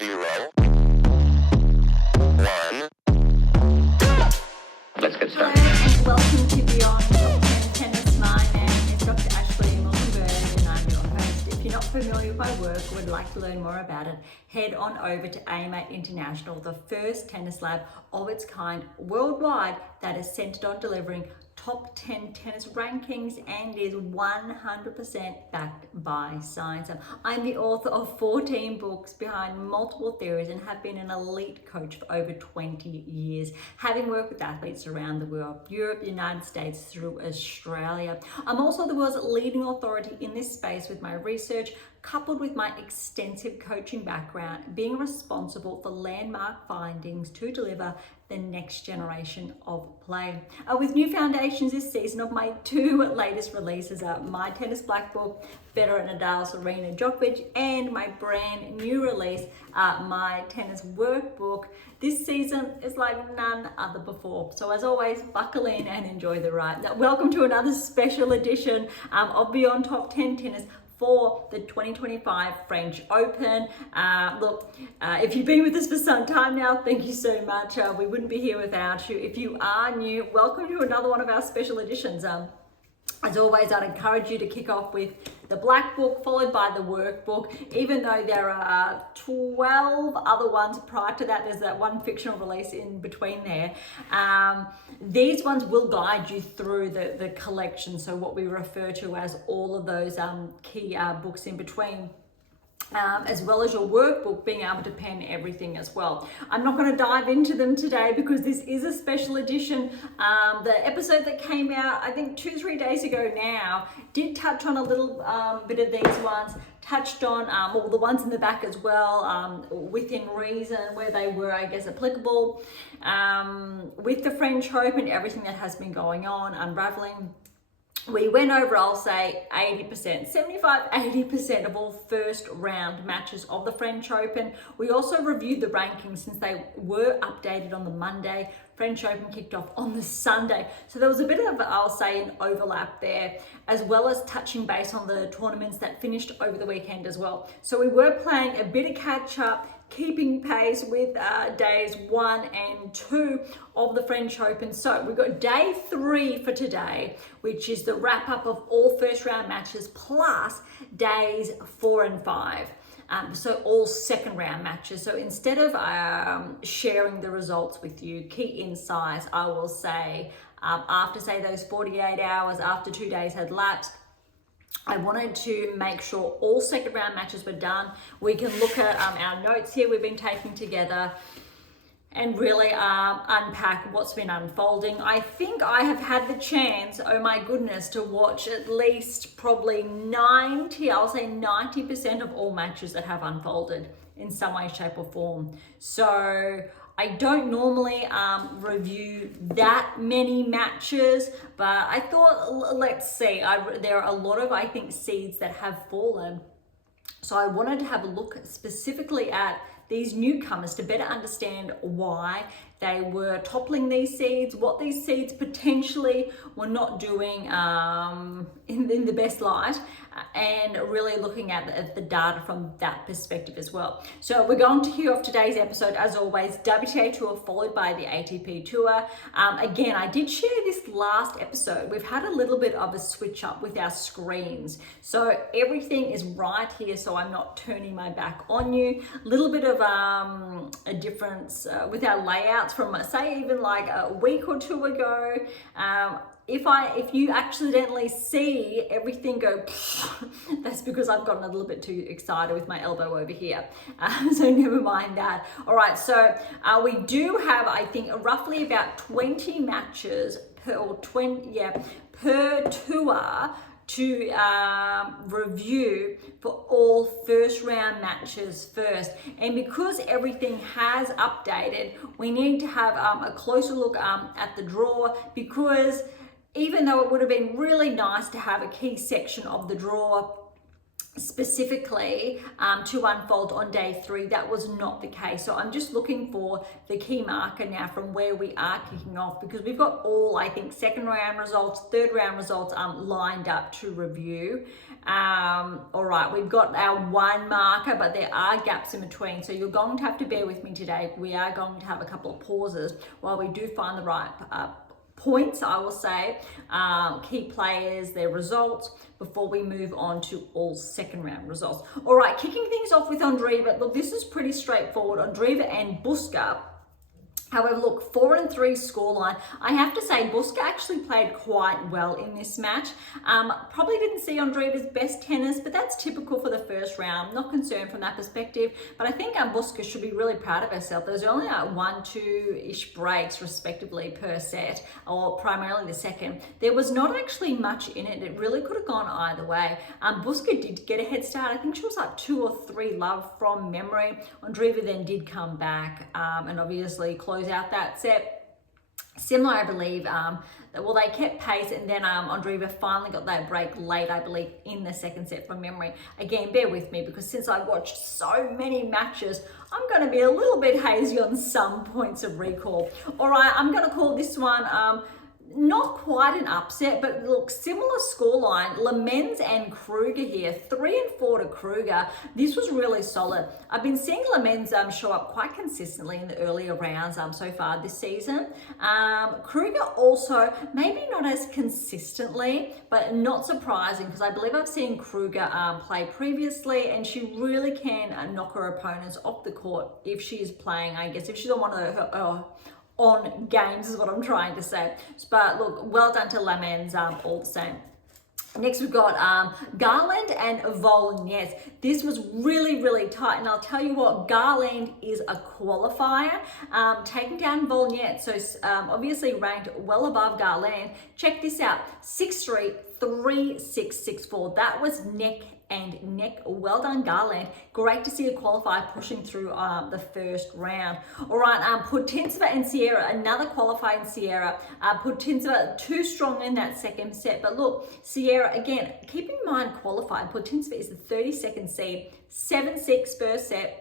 0, 1. Let's get Hello started. and welcome to Beyond Top 10 Tennis. My name is Dr. Ashley Berge and I'm your host. If you're not familiar with my work or would like to learn more about it, head on over to AM8 International, the first tennis lab of its kind worldwide that is centered on delivering top 10 tennis rankings and is 100% backed by science. I'm the author of 14 books behind multiple theories and have been an elite coach for over 20 years, having worked with athletes around the world, Europe, the United States, through Australia. I'm also the world's leading authority in this space with my research, coupled with my extensive coaching background, being responsible for landmark findings to deliver the next generation of play. With new foundations this season of my two latest releases, my tennis black book, Federer, Nadal, Serena, Djokovic, and my brand new release, my tennis workbook. This season is like none other before. So as always, buckle in and enjoy the ride. Now, welcome to another special edition of Beyond Top 10 Tennis for the 2025 French Open. If you've been with us for some time now, thank you so much. We wouldn't be here without you. If you are new, welcome to another one of our special editions. As always, I'd encourage you to kick off with the black book, followed by the workbook. Even though there are 12 other ones prior to that, there's that one fictional release in between there. These ones will guide you through the collection, so what we refer to as all of those key books in between. As well as your workbook, being able to pen everything as well. I'm not going to dive into them today because this is a special edition. The episode that came out, I think 2-3 days ago now, did touch on a little bit of these ones, touched on all the ones in the back as well, within reason, where they were, I guess, applicable. With the French Open, everything that has been going on, unraveling. We went over, I'll say 80%, 75-80% of all first round matches of the French Open. We also reviewed the rankings since they were updated on the Monday. French Open kicked off on the Sunday. So there was a bit of, I'll say, an overlap there, as well as touching base on the tournaments that finished over the weekend as well. So we were playing a bit of catch up, keeping pace with days 1 and 2 of the French Open. So we've got day 3 for today, which is the wrap up of all first round matches, plus days 4 and 5. So all second round matches. So instead of sharing the results with you, key insights, I will say, after say those 48 hours, after 2 days had lapsed, I wanted to make sure all second round matches were done. We can look at our notes here we've been taking together and really unpack what's been unfolding. I think I have had the chance, oh my goodness, to watch at least probably 90% of all matches that have unfolded in some way, shape or form. So I don't normally review that many matches, but I thought, let's see, there are a lot of, I think, seeds that have fallen. So I wanted to have a look specifically at these newcomers to better understand why they were toppling these seeds, what these seeds potentially were not doing in the best light, and really looking at the data from that perspective as well. So we're going to kick off today's episode, as always, WTA Tour followed by the ATP Tour. Again, I did share this last episode. We've had a little bit of a switch up with our screens. So everything is right here, so I'm not turning my back on you. A little bit of a difference with our layouts from, say, even like a week or two ago. If you accidentally see everything go, that's because I've gotten a little bit too excited with my elbow over here. So never mind that. All right, so we do have, I think, roughly about 20 matches per tour to review for all first round matches first. And because everything has updated, we need to have a closer look at the draw, because even though it would have been really nice to have a key section of the draw specifically to unfold on day 3. That was not the case. So I'm just looking for the key marker now from where we are kicking off, because we've got all, I think, second round results, third round results lined up to review. All right, we've got our 1 marker, but there are gaps in between. So you're going to have to bear with me today. We are going to have a couple of pauses while we do find the right points, I will say, key players, their results, before we move on to all second round results. All right, kicking things off with Andreeva. Look, this is pretty straightforward. Andreeva and Buska. However, look, 4-3 scoreline. I have to say, Buska actually played quite well in this match. Probably didn't see Andreeva's best tennis, but that's typical for the first round. Not concerned from that perspective, but I think Buska should be really proud of herself. There's only like 1-2-ish breaks, respectively, per set, or primarily the second. There was not actually much in it. It really could have gone either way. Buska did get a head start. I think she was like 2 or 3 love from memory. Andreeva then did come back and obviously close out that set. Similar, I believe, well, they kept pace, and then Andreeva finally got that break late, I believe, in the second set from memory. Again, bear with me, because since I've watched so many matches, I'm going to be a little bit hazy on some points of recall. All right, I'm going to call this one not quite an upset, but look, similar scoreline. Lemens and Kruger here, 3-4 to Kruger. This was really solid. I've been seeing Lemens show up quite consistently in the earlier rounds so far this season. Kruger also, maybe not as consistently, but not surprising, because I believe I've seen Kruger play previously, and she really can knock her opponents off the court if she is playing, I guess, if she's on one of her on games is what I'm trying to say. But look, well done to Lemens all the same. Next, we've got Garland and Volnez. This was really, really tight. And I'll tell you what, Garland is a qualifier, taking down Volnez. So obviously ranked well above Garland. Check this out, 6-3, 3-6, 6-4. That was neck and neck. Well done, Garland. Great to see a qualifier pushing through the first round. All right, Putintseva and Sierra, another qualifying Sierra. Putintseva too strong in that second set, but look, Sierra, again, keep in mind qualifying. Putintseva is the 32nd seed, 7-6 first set,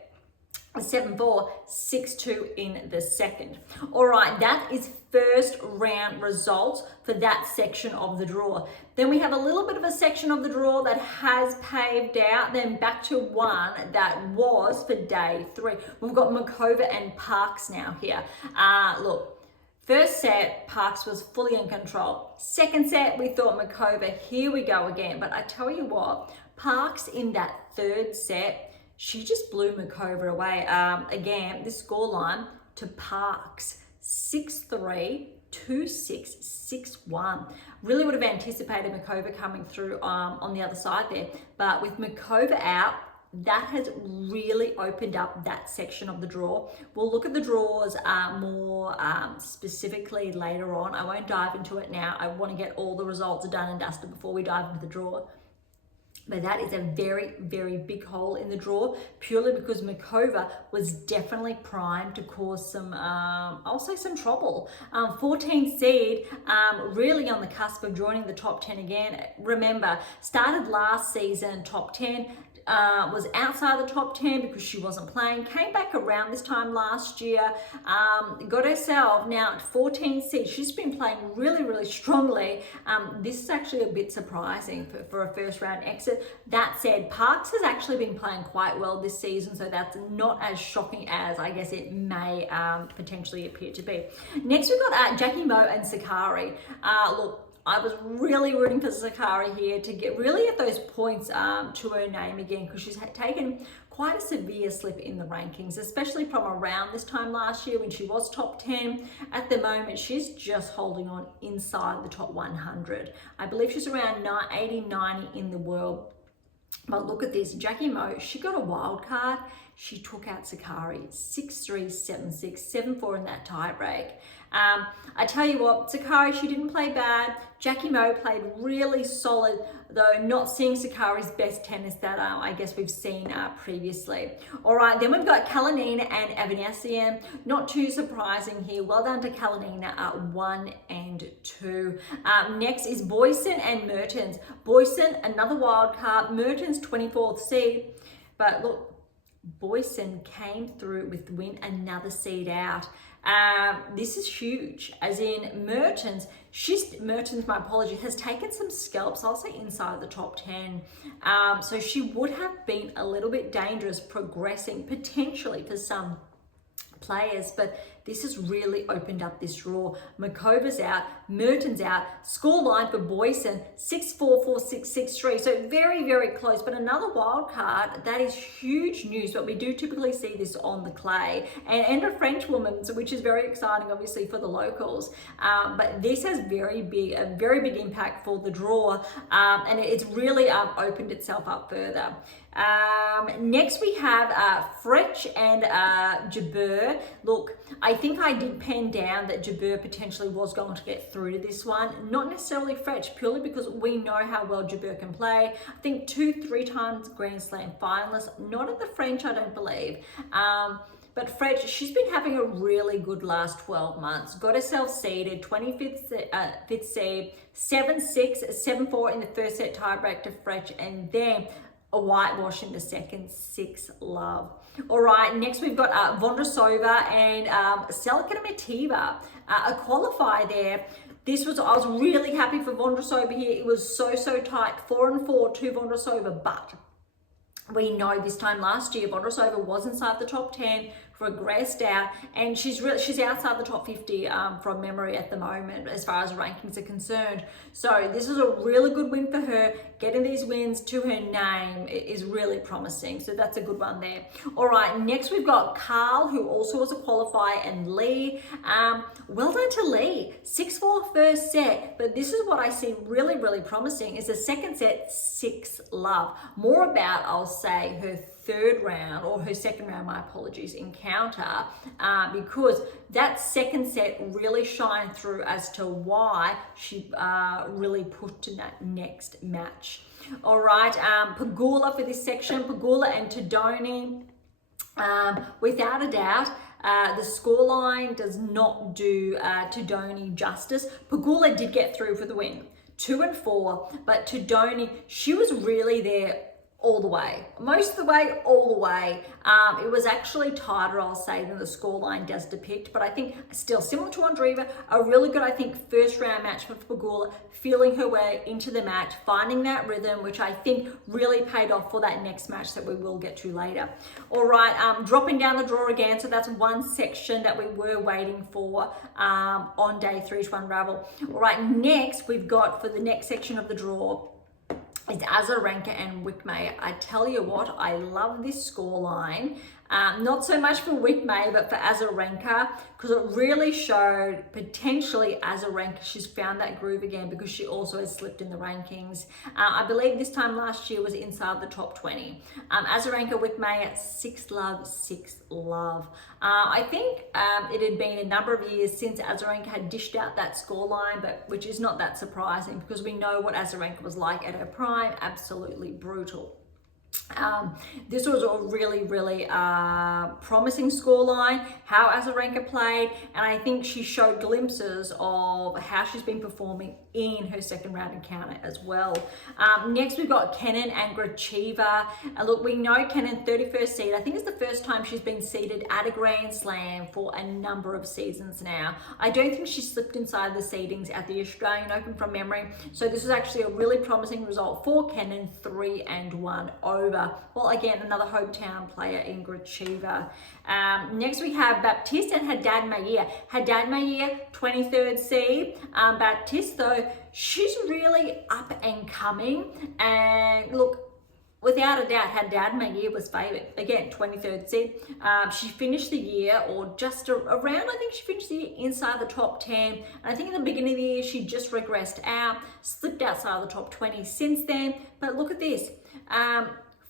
7-4, 6-2 in the second. All right, that is first round results for that section of the draw. Then we have a little bit of a section of the draw that has paved out, then back to one that was for day 3. We've got Makova and Parks now here. Look, first set, Parks was fully in control. Second set, we thought Makova, here we go again. But I tell you what, Parks in that third set, she just blew Makova away. Again, this scoreline to Parks, 6-3, 2-6, 6-1. Really would have anticipated Makova coming through on the other side there. But with Makova out, that has really opened up that section of the draw. We'll look at the draws more specifically later on. I won't dive into it now. I want to get all the results done and dusted before we dive into the draw. But that is a very, very big hole in the draw, purely because Makova was definitely primed to cause some, I'll say some trouble. 14 seed, really on the cusp of joining the top 10 again. Remember, started last season top 10, was outside the top 10 because she wasn't playing, came back around this time last year, got herself now at 14 seed. She's been playing really, really strongly. This is actually a bit surprising for a first round exit. That said, Parks has actually been playing quite well this season, so that's not as shocking as I guess it may potentially appear to be. Next, we've got Jackie Moe and Sakari. Look, I was really rooting for Sakari here to get really at those points to her name again, because she's taken quite a severe slip in the rankings, especially from around this time last year when she was top 10. At the moment, she's just holding on inside the top 100. I believe she's around 80, 90 in the world. But look at this, Jackie Moe, she got a wild card. she took out Sakari 6-3, 7-6, 7-4 in that tie break. I tell you what, Sakari, she didn't play bad. Jackie Mo played really solid, though not seeing Sakari's best tennis that I guess we've seen previously. All right, then we've got Kalinina and Avanesian. Not too surprising here. Well done to Kalinina at 1 and 2. Next is Boyson and Mertens. Boyson, another wild card. Mertens, 24th seed. But look, Boyson came through with the win, another seed out. This is huge, as in Mertens, my apology, has taken some scalps, I'll say inside the top 10. So she would have been a little bit dangerous progressing potentially for some players, but this has really opened up this draw. Makova's out, Mertens out, scoreline for Boyson 6-4, 4-6, 6-3. So very, very close, but another wild card. That is huge news, but we do typically see this on the clay. And a French woman, which is very exciting, obviously, for the locals. But this has a very big impact for the draw, and it's really opened itself up further. Next we have Frech and Jabeur. Look, I think I did pen down that Jabeur potentially was going to get through to this one. Not necessarily Frech, purely because we know how well Jabeur can play. I think 2-3 times Grand Slam finalist. Not at the French, I don't believe. But Frech, she's been having a really good last 12 months. Got herself seeded, 25th seed, 7-6, 7-4 in the first set tiebreak to Frech, and then a whitewash in the second, 6-love. All right, next we've got Vondrousova and Selekina, a qualifier there. I was really happy for Vondrousova here. It was so tight, 4-4 to Vondrousova, but we know this time last year, Vondrousova was inside the top 10, regressed out, and she's outside the top 50 from memory at the moment as far as rankings are concerned. So this is a really good win for her. Getting these wins to her name is really promising. So that's a good one there. All right, next we've got Carl, who also was a qualifier, and Lee. Well done to Lee. 6-4 first set, but this is what I see really promising is the second set, 6-love. More about, I'll say, her third round, or her second round, my apologies, encounter, because that second set really shined through as to why she really pushed to that next match. All right, Pegula for this section, Pegula and Todoni, without a doubt. The scoreline does not do Todoni justice. Pegula did get through for the win, 2-4, but Todoni, she was really there all the way, most of the way, all the way. It was actually tighter, I'll say, than the scoreline does depict, but I think still similar to Andreeva, a really good, I think, first round match for Pegula, feeling her way into the match, finding that rhythm, which I think really paid off for that next match that we will get to later. All right, dropping down the draw again, so that's one section that we were waiting for on day 3 to unravel. All right, next we've got, for the next section of the draw, is Azarenka and Wickmeyer. I tell you what, I love this scoreline. Not so much for Wickmeyer, but for Azarenka, because it really showed potentially Azarenka, she's found that groove again, because she also has slipped in the rankings. I believe this time last year was inside the top 20. Azarenka, Wickmeyer, 6-love, 6-love. I think it had been a number of years since Azarenka had dished out that scoreline, but which is not that surprising, because we know what Azarenka was like at her prime, absolutely brutal. This was a really promising scoreline, how Azarenka played, and I think she showed glimpses of how she's been performing in her second round encounter as well. Next we've got Kenin and Gracheva. Look, we know Kenin, 31st seed. I think it's the first time she's been seeded at a Grand Slam for a number of seasons now. I don't think she slipped inside the seedings at the Australian Open from memory, so this is actually a really promising result for Kenin, 3-1 over. Well, again, another hometown player in Gracheva. Next we have Baptiste and Haddad Mayer. Haddad Mayer, 23rd seed. Baptiste, though, she's really up and coming. And look, without a doubt, Haddad Mayer was favoured. Again, 23rd seed. She finished the year, or just around, I think she finished the year inside the top 10. And I think in the beginning of the year, she just regressed out, slipped outside the top 20 since then. But look at this.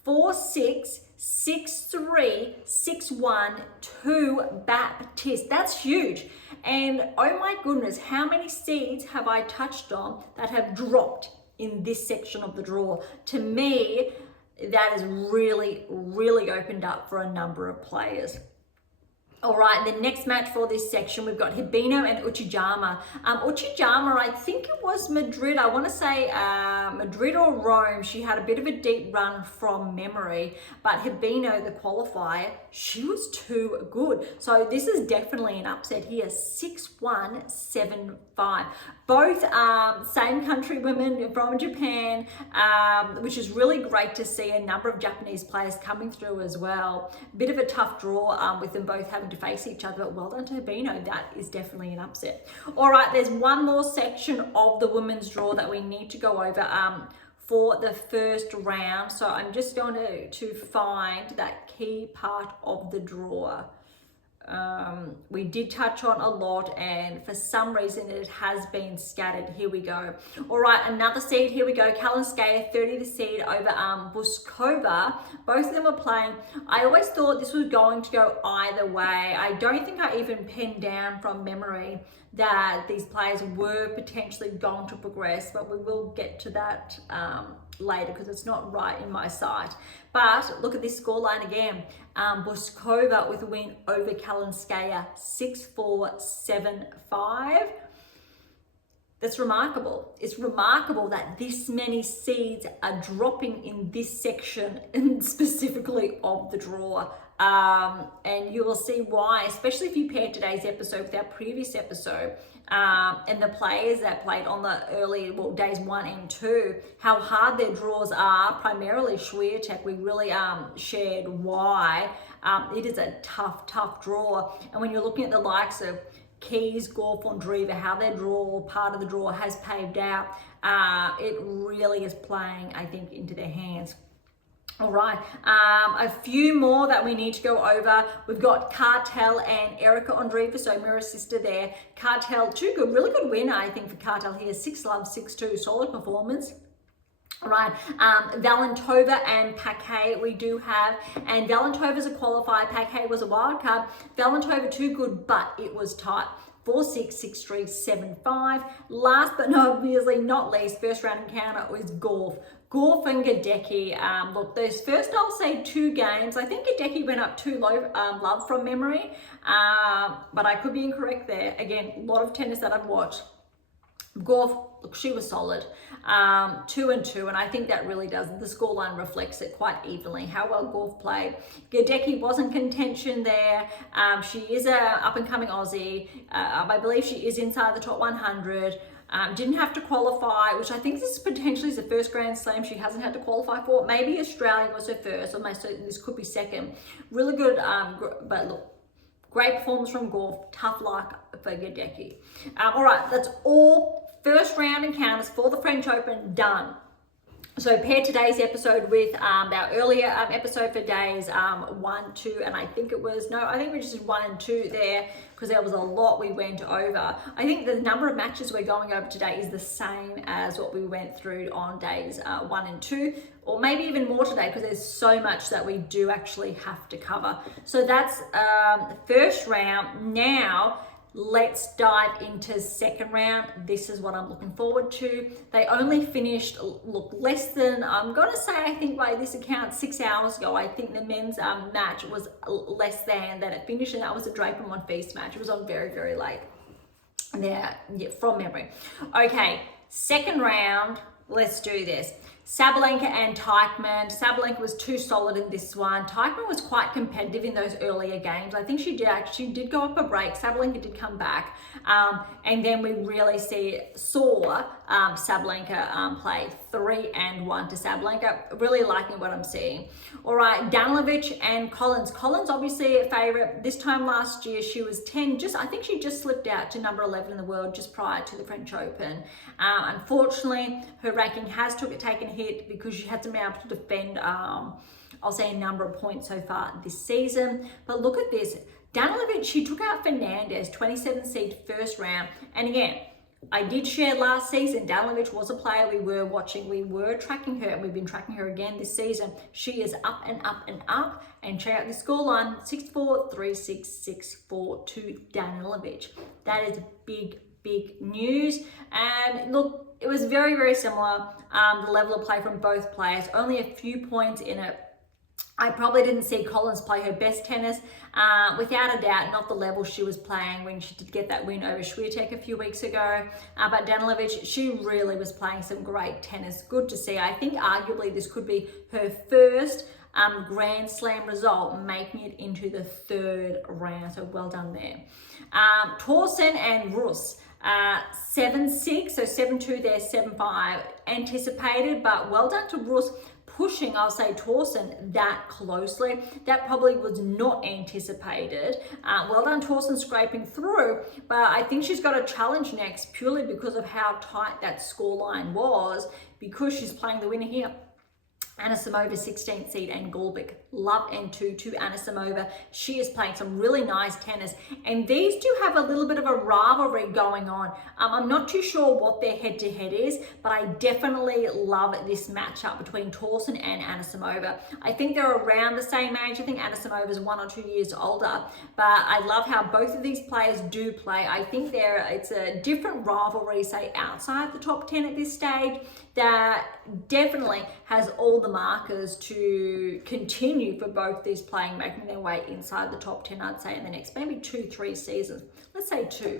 4-6, 6-3, 6-1 to Baptiste. That's huge. And oh my goodness, how many seeds have I touched on that have dropped in this section of the draw? To me, that has really, really opened up for a number of players. All right, the next match for this section, we've got Hibino and Uchijama. Uchijama, I think it was Madrid. I want to say Madrid or Rome. She had a bit of a deep run from memory, but Hibino, the qualifier, she was too good. So this is definitely an upset here, 6-1, 7-5. Both same country women from Japan, which is really great to see a number of Japanese players coming through as well. Bit of a tough draw with them both having to face each other, but well done to Hibino. That is definitely an upset. All right, there's one more section of the women's draw that we need to go over for the first round. So I'm just going to find that key part of the draw. We did touch on a lot, and for some reason it has been scattered. Here we go. All right, another seed. Here we go. Kalinskaya, 30th seed over Buskova. Both of them are playing. I always thought this was going to go either way. I don't think I even pinned down from memory that these players were potentially going to progress, but we will get to that later because it's not right in my sight. But look at this scoreline again. Buskova with a win over Kalinskaya, 6-4, 7-5. That's remarkable. It's remarkable that this many seeds are dropping in this section, and specifically of the draw. And you will see why, especially if you pair today's episode with our previous episode, and the players that played on the early days 1 and 2, how hard their draws are. Primarily Swiatek, we really shared why it is a tough draw. And when you're looking at the likes of Keys, Gorf, Andreeva, how their draw, part of the draw has paved out, it really is playing, I think, into their hands. All right, a few more that we need to go over. We've got Cartel and Erica Andreeva, so mirror sister there. Cartel, really good winner, I think, for Cartel here. 6-love, 6-2, solid performance. All right, Valentova and Paquet we do have, and Valentova's a qualifier, Paquet was a wild card. Valentova too good, but it was tight. 4-6, 6-3, 7-5. Last but obviously not least, first round encounter was Gorf. Gorf and Gadecki. Look, those first, I'll say 2 games. I think Gadecki went up 2 low love from memory, but I could be incorrect there. Again, a lot of tennis that I've watched. Gorf, look, she was solid. 2-2, and I think that really does, the scoreline reflects it quite evenly, how well Gorf played. Gadecki was in contention there. She is a up-and-coming Aussie. I believe she is inside the top 100. Didn't have to qualify, which I think this potentially is the first Grand Slam she hasn't had to qualify for. Maybe Australia was her first, or most certainly this could be second. Really good, but look, great performance from Gorf. Tough luck for Gadecki. All right, that's all first round encounters for the French Open done. So pair today's episode with our earlier episode for days 1, 2, and I think we just did 1 and 2 there because there was a lot we went over. I think the number of matches we're going over today is the same as what we went through on days 1 and 2, or maybe even more today because there's so much that we do actually have to cover. So that's the first round. Now, let's dive into second round. This is what I'm looking forward to. They only finished, look, less than, I'm going to say, I think by this account, 6 hours ago. I think the men's match was less than that it finished, and that was a Draper Monfils match. It was on very, very late. There, yeah, from memory. Okay, second round, let's do this. Sabalenka and Teichmann. Sabalenka was too solid in this one. Teichmann was quite competitive in those earlier games. I think she did go up a break. Sabalenka did come back. And then we really saw Sabalenka play 3-1 to Sabalenka. Really liking what I'm seeing. All right, Danilovic and Collins. Collins obviously a favorite. This time last year she was 10. I think she just slipped out to number 11 in the world just prior to the French Open. Unfortunately, her ranking has taken a hit because she hasn't been able to defend, I'll say, a number of points so far this season. But look at this. Danilovic, she took out Fernandez, 27 seed first round. And again, I did share last season, Danilovic was a player we were watching, we were tracking her, and we've been tracking her again this season. She is up and up and up, and check out the scoreline, 6-4, 3-6, 6-4 to Danilovic. That is big, big news. And look, it was very, very similar, the level of play from both players, only a few points in it. I probably didn't see Collins play her best tennis. Without a doubt, not the level she was playing when she did get that win over Swiatek a few weeks ago. But Danilovic, she really was playing some great tennis. Good to see. I think arguably this could be her first Grand Slam result, making it into the third round. So well done there. Thorsen and Rus. 7-6, so 7-2 there, 7-5 anticipated, but well done to Rus pushing, I'll say, Thorsen that closely. That probably was not anticipated. Well done Thorsen scraping through, but I think she's got a challenge next purely because of how tight that scoreline was, because she's playing the winner here. Anisimova 16th seed and Gulbik. Love N2 to Anisimova. She is playing some really nice tennis, and these two have a little bit of a rivalry going on. I'm not too sure what their head-to-head is, but I definitely love this matchup between Thorsen and Anisimova. I think they're around the same age. I think Anisimova is 1 or 2 years older, but I love how both of these players do play. I think it's a different rivalry, say, outside the top 10 at this stage, that definitely has all the markers to continue for both these playing, making their way inside the top 10, I'd say, in the next maybe 2-3 seasons. Let's say 2.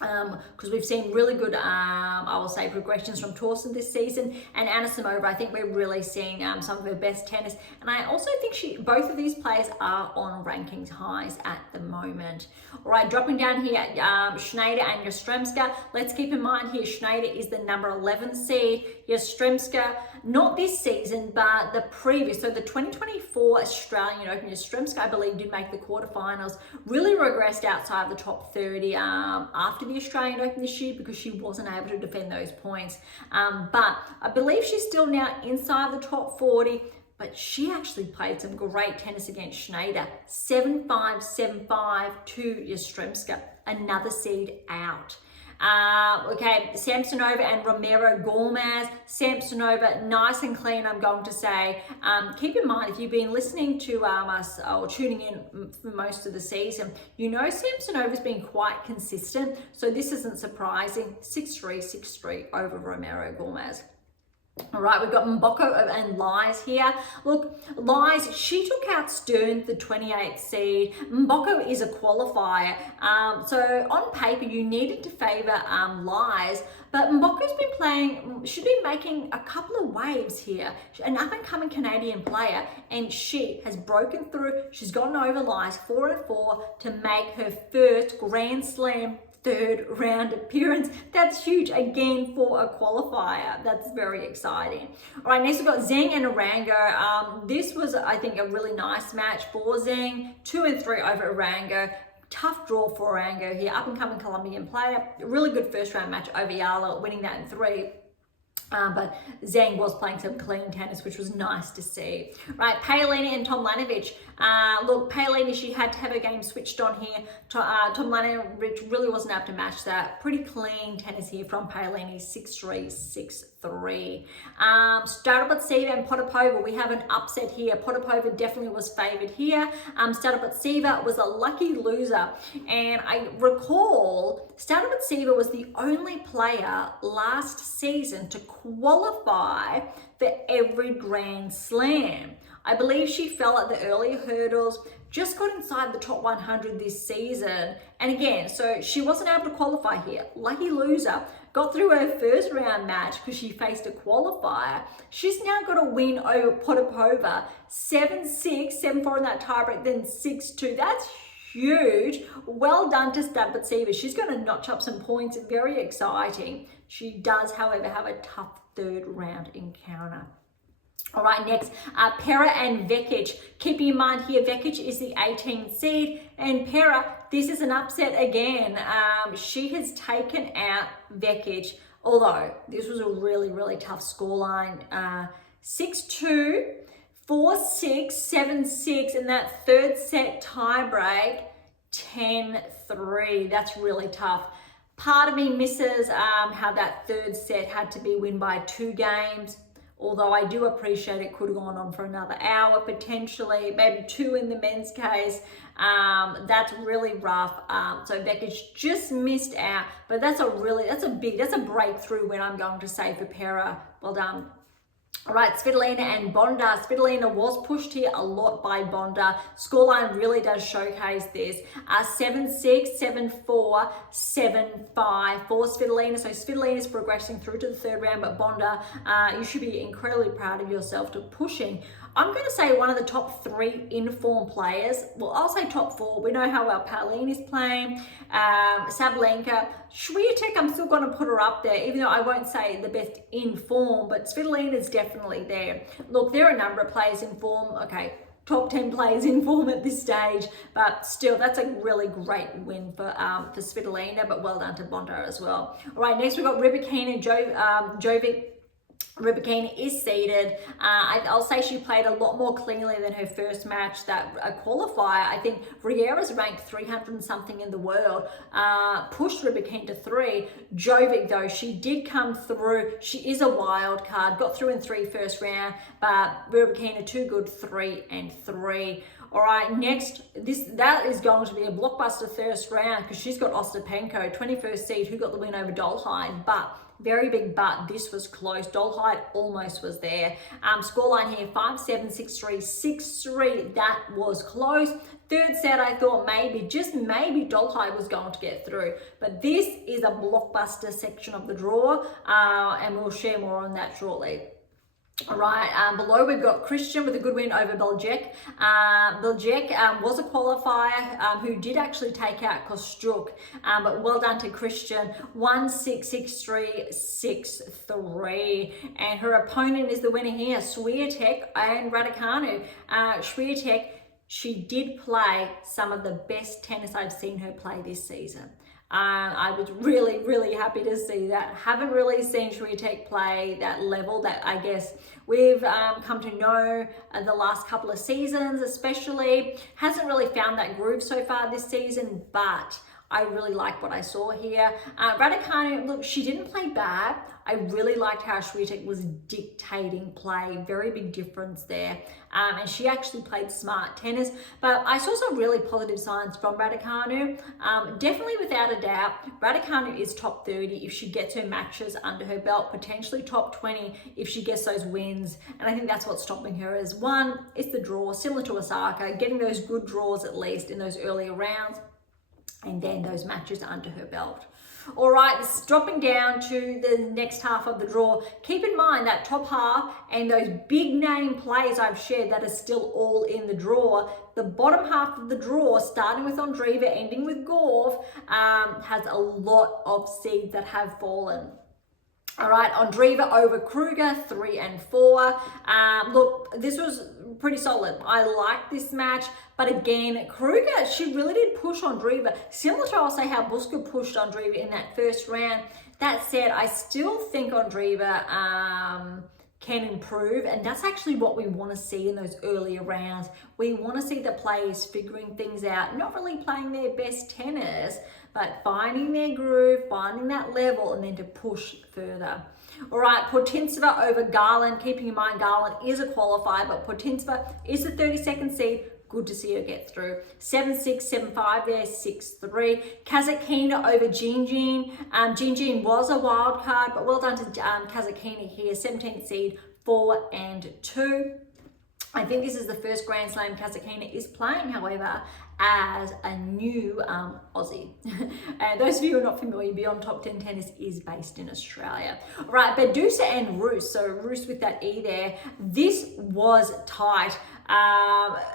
Because we've seen really good, I will say, progressions from Thorsen this season, and Anisimova, I think we're really seeing some of her best tennis, and I also think both of these players are on rankings highs at the moment. All right, dropping down here, Schneider and Yastremska. Let's keep in mind here, Schneider is the number 11 seed, Yastremska, not this season, but the previous, so the 2024 Australian Open, Yastremska, I believe, did make the quarterfinals, really regressed outside the top 30 after the Australian Open this year because she wasn't able to defend those points. But I believe she's still now inside the top 40, but she actually played some great tennis against Schneider. 7-5, 7-5 to Yastremska, another seed out. Okay, Samsonova and Romero Gomez. Samsonova, nice and clean, I'm going to say. Keep in mind, if you've been listening to us or tuning in for most of the season, you know Samsonova's been quite consistent, so this isn't surprising. 6-3, 6-3 over Romero Gomez. All right, we've got Mboko and Lies here. Look, Lies, she took out Stern, the 28th seed. Mboko is a qualifier. So on paper, you needed to favour Lies, but Mboko's been playing, she's been making a couple of waves here. An up-and-coming Canadian player, and she has broken through. She's gotten over Lies 4-4 to make her first Grand Slam third round appearance. That's huge again for a qualifier. That's very exciting. All right, next we've got Zheng and Arango. This was, I think, a really nice match for Zheng. 2-3 over Arango. Tough draw for Arango here, up and coming Colombian player. Really good first round match over Yala, winning that in 3. But Zheng was playing some clean tennis, which was nice to see. Right, Paolini and Tomljanovic. Look, Paolini, she had to have her game switched on here. Tomljanovic really wasn't able to match that. Pretty clean tennis here from Paolini, 6-3, 6-3. Starobatseva and Potapova, we have an upset here. Potapova definitely was favoured here. Starobatseva was a lucky loser. And I recall Starobatseva was the only player last season to qualify for every Grand Slam. I believe she fell at the earlier hurdles, just got inside the top 100 this season. And again, so she wasn't able to qualify here. Lucky loser. Got through her first round match because she faced a qualifier. She's now got a win over Potapova. 7-6, 7-4 in that tiebreak, then 6-2. That's huge. Well done to Starobatseva. She's going to notch up some points. Very exciting. She does, however, have a tough third round encounter. All right, next, Pera and Vekic. Keeping in mind here, Vekic is the 18th seed, and Pera, this is an upset again. She has taken out Vekic, although this was a really, really tough scoreline. 6-2, 4-6, 7-6, and that third set tiebreak, 10-3. That's really tough. Part of me misses how that third set had to be won by 2 games. Although I do appreciate it could have gone on for another hour potentially, maybe 2 in the men's case. That's really rough. So Beckett just missed out, but that's a breakthrough when I'm going to say for Pera. Well done. All right, Svitolina and Bonda. Svitolina was pushed here a lot by Bonda. Scoreline really does showcase this. 7-6, 7-4, 7-5 for Svitolina. So Svitolina is progressing through to the 3rd round, but Bonda, you should be incredibly proud of yourself to pushing. I'm going to say one of the top 3 in-form players. Well, I'll say top 4. We know how well Pauline is playing. Sabalenka. Swiatek, I'm still going to put her up there, even though I won't say the best in form, but Svitolina is definitely there. Look, there are a number of players in form. Okay, top 10 players in form at this stage, but still, that's a really great win for Svitolina, but well done to Bonda as well. All right, next we've got Rybakina and Jovic. Rybakina is seeded. I'll say she played a lot more cleanly than her first match, that qualifier. I think Riera's ranked 300 and something in the world, pushed Rybakina to 3. Jovic, though, she did come through. She is a wild card, got through in 3 first round, but Rybakina too good, 3-3. All right, next, that is going to be a blockbuster first round because she's got Ostapenko, 21st seed, who got the win over Dolhide, but very big but. This was close. Dolhide almost was there. Scoreline here, 5-7, 6-3, 6-3. That was close. 3rd set, I thought just maybe Dolhide was going to get through. But this is a blockbuster section of the draw, and we'll share more on that shortly. All right, below we've got Christian with a good win over Berge. Berge was a qualifier who did actually take out Kostyuk, but well done to Christian. 1-6, 6-3, 6-3. And her opponent is the winner here, Swiatek and Raducanu. Swiatek, she did play some of the best tennis I've seen her play this season. I was really, really happy to see that. Haven't really seen Swiatek play that level that I guess we've come to know the last couple of seasons especially. Hasn't really found that groove so far this season, but I really like what I saw here. Raducanu, look, she didn't play bad. I really liked how Swiatek was dictating play. Very big difference there. And she actually played smart tennis. But I saw some really positive signs from Raducanu. Definitely without a doubt, Raducanu is top 30 if she gets her matches under her belt. Potentially top 20 if she gets those wins. And I think that's what's stopping her is, one, it's the draw, similar to Osaka, getting those good draws at least in those earlier rounds, and then those matches under her belt. All right, this is dropping down to the next half of the draw. Keep in mind that top half and those big name plays I've shared that are still all in the draw. The bottom half of the draw, starting with Andreeva, ending with Gauff, has a lot of seeds that have fallen. All right, Andreeva over Kruger, 3 and 4. Look, this was pretty solid. I like this match, but again, Kruger, she really did push Andreeva, similar to I'll say how Buska pushed Andreeva in that first round. That said, I still think Andreeva can improve, and that's actually what we want to see in those earlier rounds. We want to see the players figuring things out, not really playing their best tennis, but finding their groove, finding that level, and then to push further. All right, Putintseva over Garland. Keeping in mind Garland is a qualifier, but Putintseva is the 32nd seed. Good to see her get through. 7-6, 7-5 there, 6-3. Kazatkina over Jinjin. Jinjin was a wild card, but well done to Kazatkina here. 17th seed, 4 and 2. I think this is the first Grand Slam Kazatkina is playing, however, as a new Aussie. And those of you who are not familiar, Beyond Top 10 Tennis is based in Australia. All right, Badosa and Roos. So Roos with that E there. This was tight.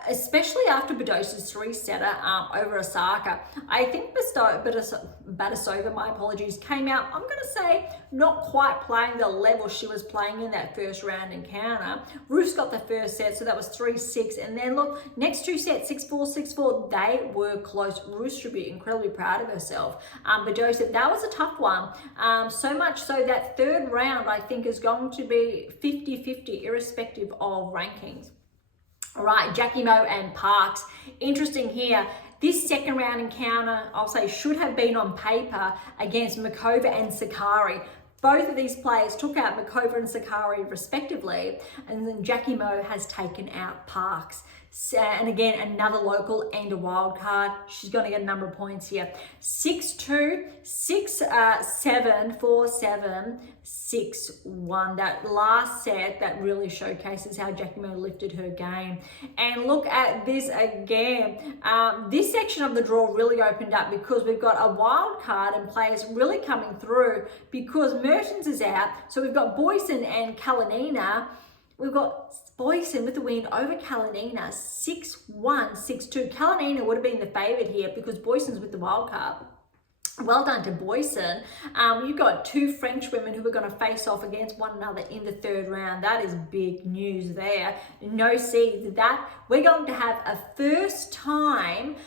Especially after Badosa's 3-setter over Osaka. I think Batasova, my apologies, came out, I'm going to say, not quite playing the level she was playing in that first round encounter. Roos got the first set, so that was 3-6. And then look, next 2 sets, 6-4, 6-4, they were close. Roos should be incredibly proud of herself. Badosa, that was a tough one. So much so that 3rd round, I think, is going to be 50-50, irrespective of rankings. All right, Jackie Mo and Parks. Interesting here. This second round encounter, I'll say, should have been on paper against Makova and Sakari. Both of these players took out Makova and Sakari respectively, and then Jackie Mo has taken out Parks. And again, another local and a wild card. She's going to get a number of points here. 6-2, 6-7, 4-7, 6-1. That last set, that really showcases how Jackie Mo lifted her game. And look at this again. This section of the draw really opened up because we've got a wild card and players really coming through because Mertens is out. So we've got Boyson and Kalinina. We've got Boyson with the win over Kalinina, 6-1, 6-2. Kalinina would have been the favourite here because Boyson's with the wild card. Well done to Boyson. You've got two French women who are going to face off against one another in the third round. That is big news there. No seeds. That we're going to have a first time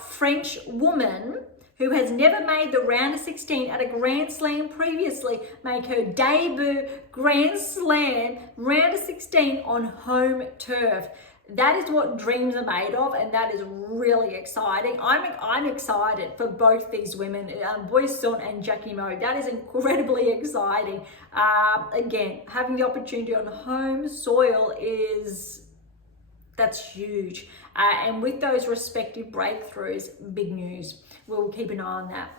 French woman who has never made the round of 16 at a Grand Slam previously, make her debut Grand Slam round of 16 on home turf. That is what dreams are made of, and that is really exciting. I'm excited for both these women, Boyson and Jackie Mo. That is incredibly exciting. Again, having the opportunity on home soil that's huge. And with those respective breakthroughs, big news. We'll keep an eye on that.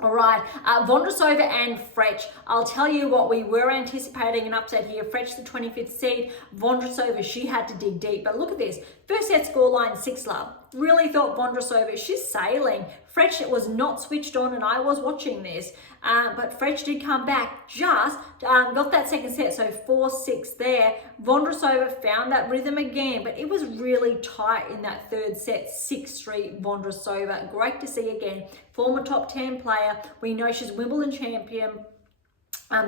All right, Vondrousova and Frech. I'll tell you what, we were anticipating an upset here. Frech, the 25th seed. Vondrousova, she had to dig deep. But look at this. First set scoreline, 6-love. Really thought Vondrousova, she's sailing. Frech was not switched on, and I was watching this. But Frech did come back, just got that second set, so 4-6 there. Vondrousova found that rhythm again, but it was really tight in that third set, 6-3 Vondrousova. Great to see again. Former top 10 player. We know she's Wimbledon champion,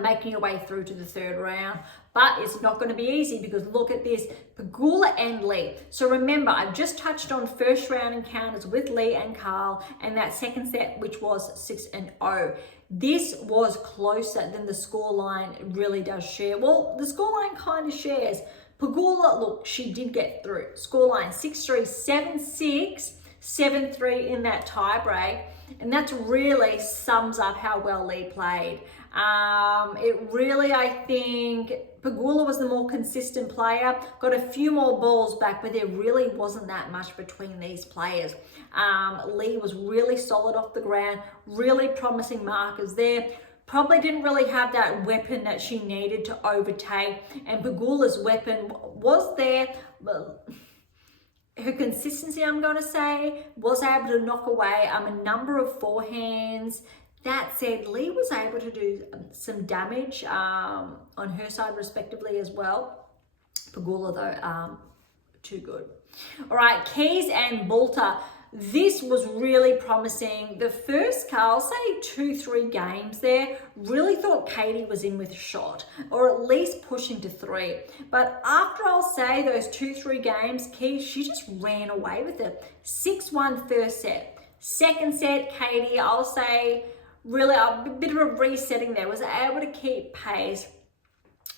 making her way through to the third round. But it's not going to be easy because look at this, Pegula and Lee. So remember, I've just touched on first round encounters with Lee and Carl and that second set, which was 6-0. This was closer than the scoreline really does share. Well, the scoreline kind of shares. Pegula, look, she did get through. Scoreline 6-3, 7-6, 7-3 in that tie break. And that really sums up how well Lee played. It really, I think, Pegula was the more consistent player, got a few more balls back, but there really wasn't that much between these players. Lee was really solid off the ground, really promising markers there. Probably didn't really have that weapon that she needed to overtake, and Pegula's weapon was there, but her consistency, I'm going to say, was able to knock away a number of forehands. That said, Lee was able to do some damage on her side respectively as well. Pegula, though, too good. All right, Keys and Boulter. This was really promising. The first, I'll say 2-3 games there, really thought Katie was in with a shot, or at least pushing to 3. But after, I'll say, those 2-3 games, Keys, she just ran away with it. 6-1 first set. Second set, Katie, I'll say, really a bit of a resetting there, was able to keep pace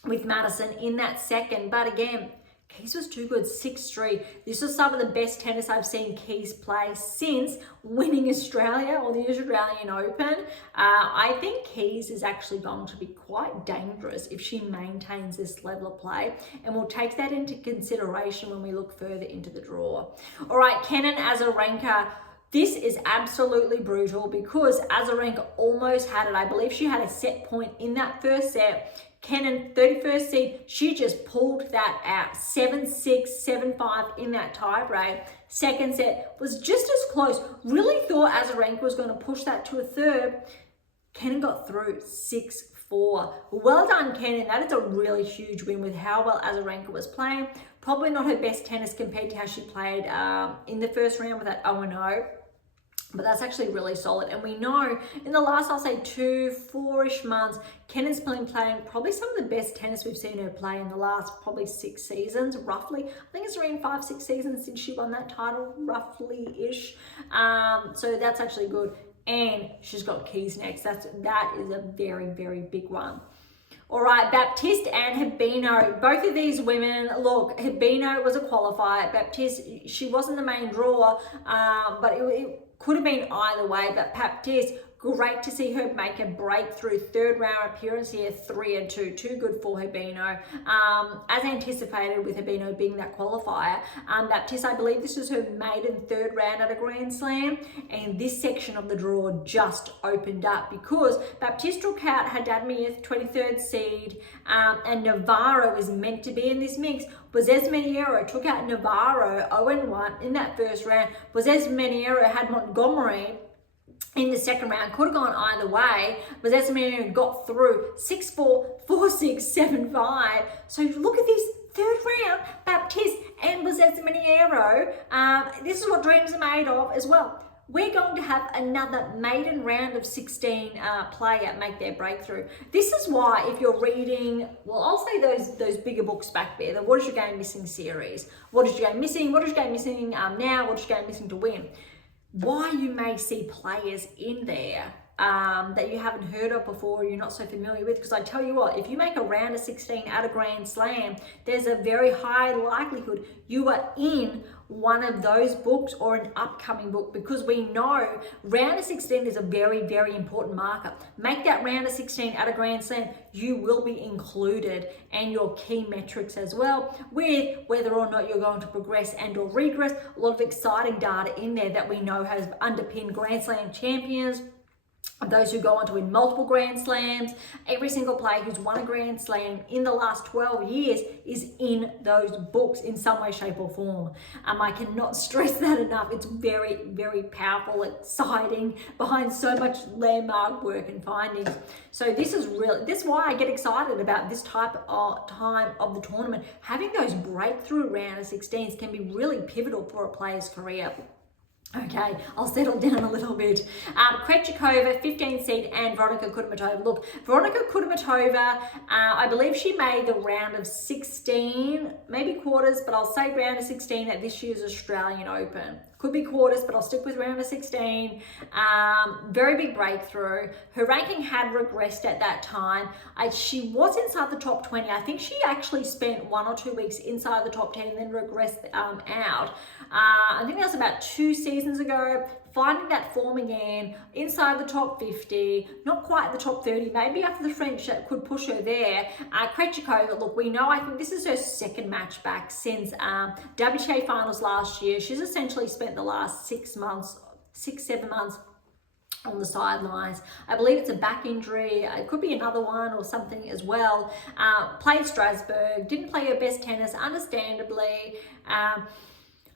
with Madison in that second. But again, Keys was too good, 6-3. This was some of the best tennis I've seen Keys play since winning Australia or the Australian Open. I think Keys is actually going to be quite dangerous if she maintains this level of play, and we'll take that into consideration when we look further into the draw. All right, Kenin Azarenka. This is absolutely brutal because Azarenka almost had it. I believe she had a set point in that first set. Kenin, 31st seed, she just pulled that out. 7-6, 7-5 in that tie break. Second set was just as close. Really thought Azarenka was going to push that to a third. Kenin got through 6-4. Well done, Kenin. That is a really huge win with how well Azarenka was playing. Probably not her best tennis compared to how she played in the first round with that 0-0. But that's actually really solid. And we know in the last, I'll say 2-4-ish months, Kenin's been playing probably some of the best tennis we've seen her play in the last probably 6 seasons, roughly. I think it's around 5-6 seasons since she won that title, roughly-ish. So that's actually good. And she's got Keys next. That is a very, very big one. All right, Baptiste and Habino, both of these women, look, Habino was a qualifier. Baptiste, she wasn't the main draw, but it could have been either way. But Baptiste, great to see her make a breakthrough third round appearance here, 3-2, too good for Habino. As anticipated with Habino being that qualifier, Baptiste, I believe this was her maiden third round at a Grand Slam, and this section of the draw just opened up because Baptiste took out Haddad Meir, 23rd seed, and Navarro is meant to be in this mix. Bozes Meniero took out Navarro 0-1 in that first round. Bozes Meniero had Montgomery in the second round, could have gone either way, but Esmenian got through 6-4, 4-6, 7-5. So look at this third round, Baptiste and Bozes-Meniero. This is what dreams are made of as well. We're going to have another maiden round of 16 player make their breakthrough. This is why if you're reading, well, I'll say those bigger books back there, the What Is Your Game Missing series. What is your game missing? What is your game missing now? What is your game missing to win? Why you may see players in there that you haven't heard of before, you're not so familiar with, because I tell you what, if you make a round of 16 at a Grand Slam, there's a very high likelihood you are in one of those books or an upcoming book, because we know round of 16 is a very, very important marker. Make that round of 16 at a Grand Slam, you will be included, and your key metrics as well, with whether or not you're going to progress and or regress. A lot of exciting data in there that we know has underpinned Grand Slam champions, those who go on to win multiple Grand Slams. Every single player who's won a Grand Slam in the last 12 years is in those books in some way, shape or form. I cannot stress that enough. It's very, very powerful, exciting, behind so much landmark work and findings. So this is why I get excited about this type of time of the tournament. Having those breakthrough round of 16s can be really pivotal for a player's career. Okay, I'll settle down a little bit. Krejcikova, 15th seed, and Veronika Kudermetova. Look, Veronika Kudermetova, I believe she made the round of 16, maybe quarters, but I'll say round of 16 at this year's Australian Open. Could be quarters, but I'll stick with round of 16. Very big breakthrough. Her ranking had regressed at that time. She was inside the top 20. I think she actually spent 1 or 2 weeks inside the top 10 and then regressed out. I think that was about 2 seasons ago. Finding that form again, inside the top 50, not quite the top 30, maybe after the French could push her there. Krejcikova, look, we know, I think this is her second match back since WTA finals last year. She's essentially spent the last 6, 7 months on the sidelines. I believe it's a back injury. It could be another one or something as well. Played Strasbourg, didn't play her best tennis, understandably.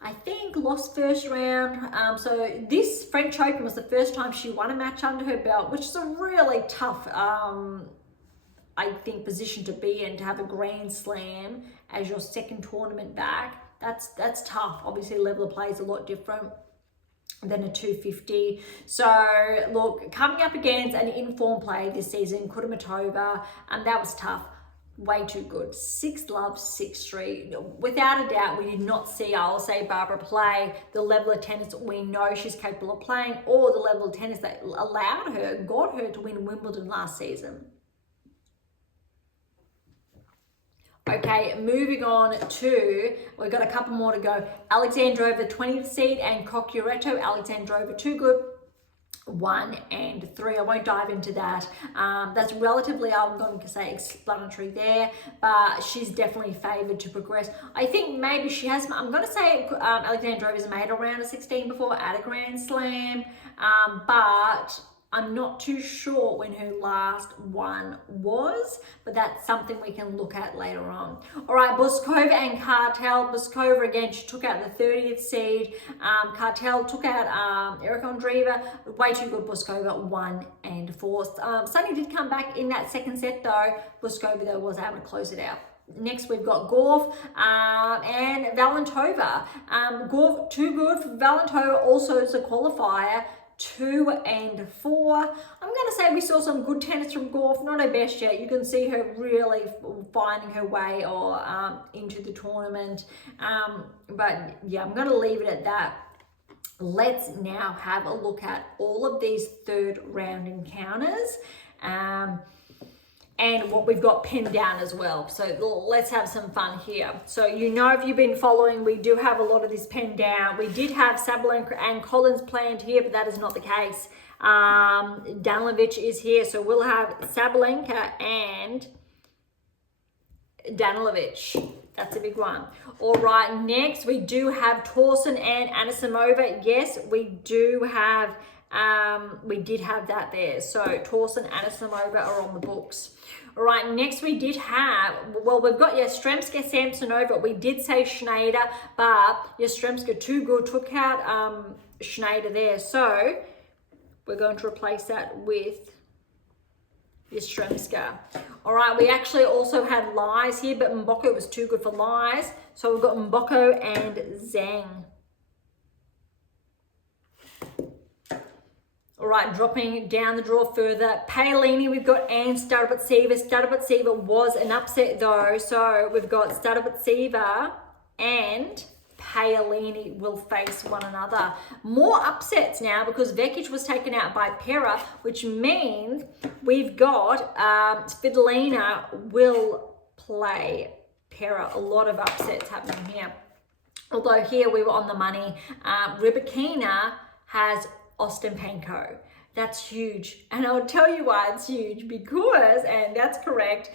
I think lost first round. So this French Open was the first time she won a match under her belt, which is a really tough, I think, position to be in, to have a Grand Slam as your second tournament back. That's tough. Obviously, level of play is a lot different than a 250. So look, coming up against an informed player this season, Kudermetova, that was tough. Way too good. 6-love, 6-3. Without a doubt, we did not see, I'll say, Barbara play the level of tennis we know she's capable of playing, or the level of tennis that allowed her, got her to win Wimbledon last season. Okay, moving on to, we've got a couple more to go. Alexandrova, 20th seed, and Kokureto. Alexandrova, too good. 1 and 3. I won't dive into that. That's relatively, I'm going to say, explanatory there, but she's definitely favoured to progress. I think maybe she has, I'm going to say Alexandrova's made a round of 16 before at a Grand Slam, but I'm not too sure when her last one was, but that's something we can look at later on. All right, Boskova and Cartel. Boskova, again, she took out the 30th seed. Cartel took out Erica Andreeva. Way too good, Boskova, 1 and 4. Sunny did come back in that second set, though. Boskova, though, was able to close it out. Next, we've got Gauff and Valentova. Gauff, too good for Valentova, also as a qualifier. 2 and 4. I'm going to say we saw some good tennis from Gauff, not her best yet. You can see her really finding her way or into the tournament. But yeah, I'm going to leave it at that. Let's now have a look at all of these third round encounters. and what we've got pinned down as well. So let's have some fun here. So you know, if you've been following, we do have a lot of this pinned down. We did have Sabalenka and Collins planned here, but that is not the case. Danilovic is here, so we'll have Sabalenka and Danilovic. That's a big one. All right, next we do have Tauson and Anisimova. Yes, we do have, we did have that there. So Tauson and Anisimova are on the books. All right, next we did have, well, we've got Yastremska, Samsonova. We did say Schneider, but Yastremska too good, took out Schneider there. So we're going to replace that with Yastremska. All right, we actually also had Lies here, but Mboko was too good for Lies. So we've got Mboko and Zhang. All right, dropping down the draw further. Paolini, we've got and Starobutseva. Starobutseva was an upset though. So we've got Starobutseva and Paolini will face one another. More upsets now because Vekic was taken out by Pera, which means we've got Svitolina will play Pera. A lot of upsets happening here. Although here we were on the money. Rybakina has Ostapenko. That's huge. And I'll tell you why it's huge, because, and that's correct,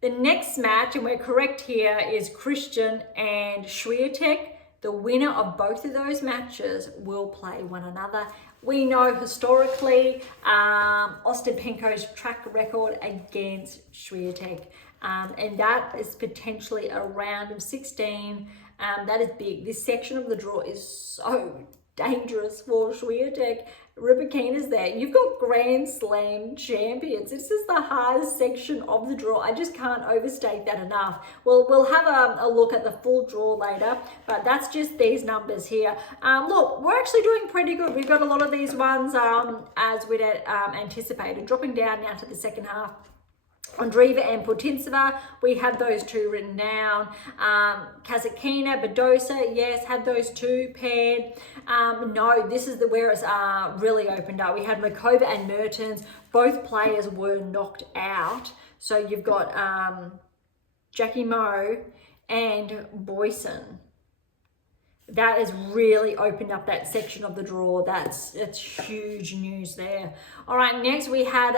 the next match, and we're correct here, is Christian and Swiatek. The winner of both of those matches will play one another. We know historically Ostapenko's track record against Swiatek, and that is potentially a round of 16. That is big. This section of the draw is so dangerous for Swiatek. Rybakina's there. You've got Grand Slam champions. This is the hardest section of the draw. I just can't overstate that enough. Well, we'll have a look at the full draw later, but that's just these numbers here. Look, we're actually doing pretty good. We've got a lot of these ones as we'd anticipated. Dropping down now to the second half. Andreeva and Putintseva, we had those two written down. Kazatkina, Badosa, yes, had those two paired. No, this is where it's really opened up. We had Makova and Mertens. Both players were knocked out. So you've got Jackie Moe and Boyson. That has really opened up that section of the draw. That's huge news there. All right, next we had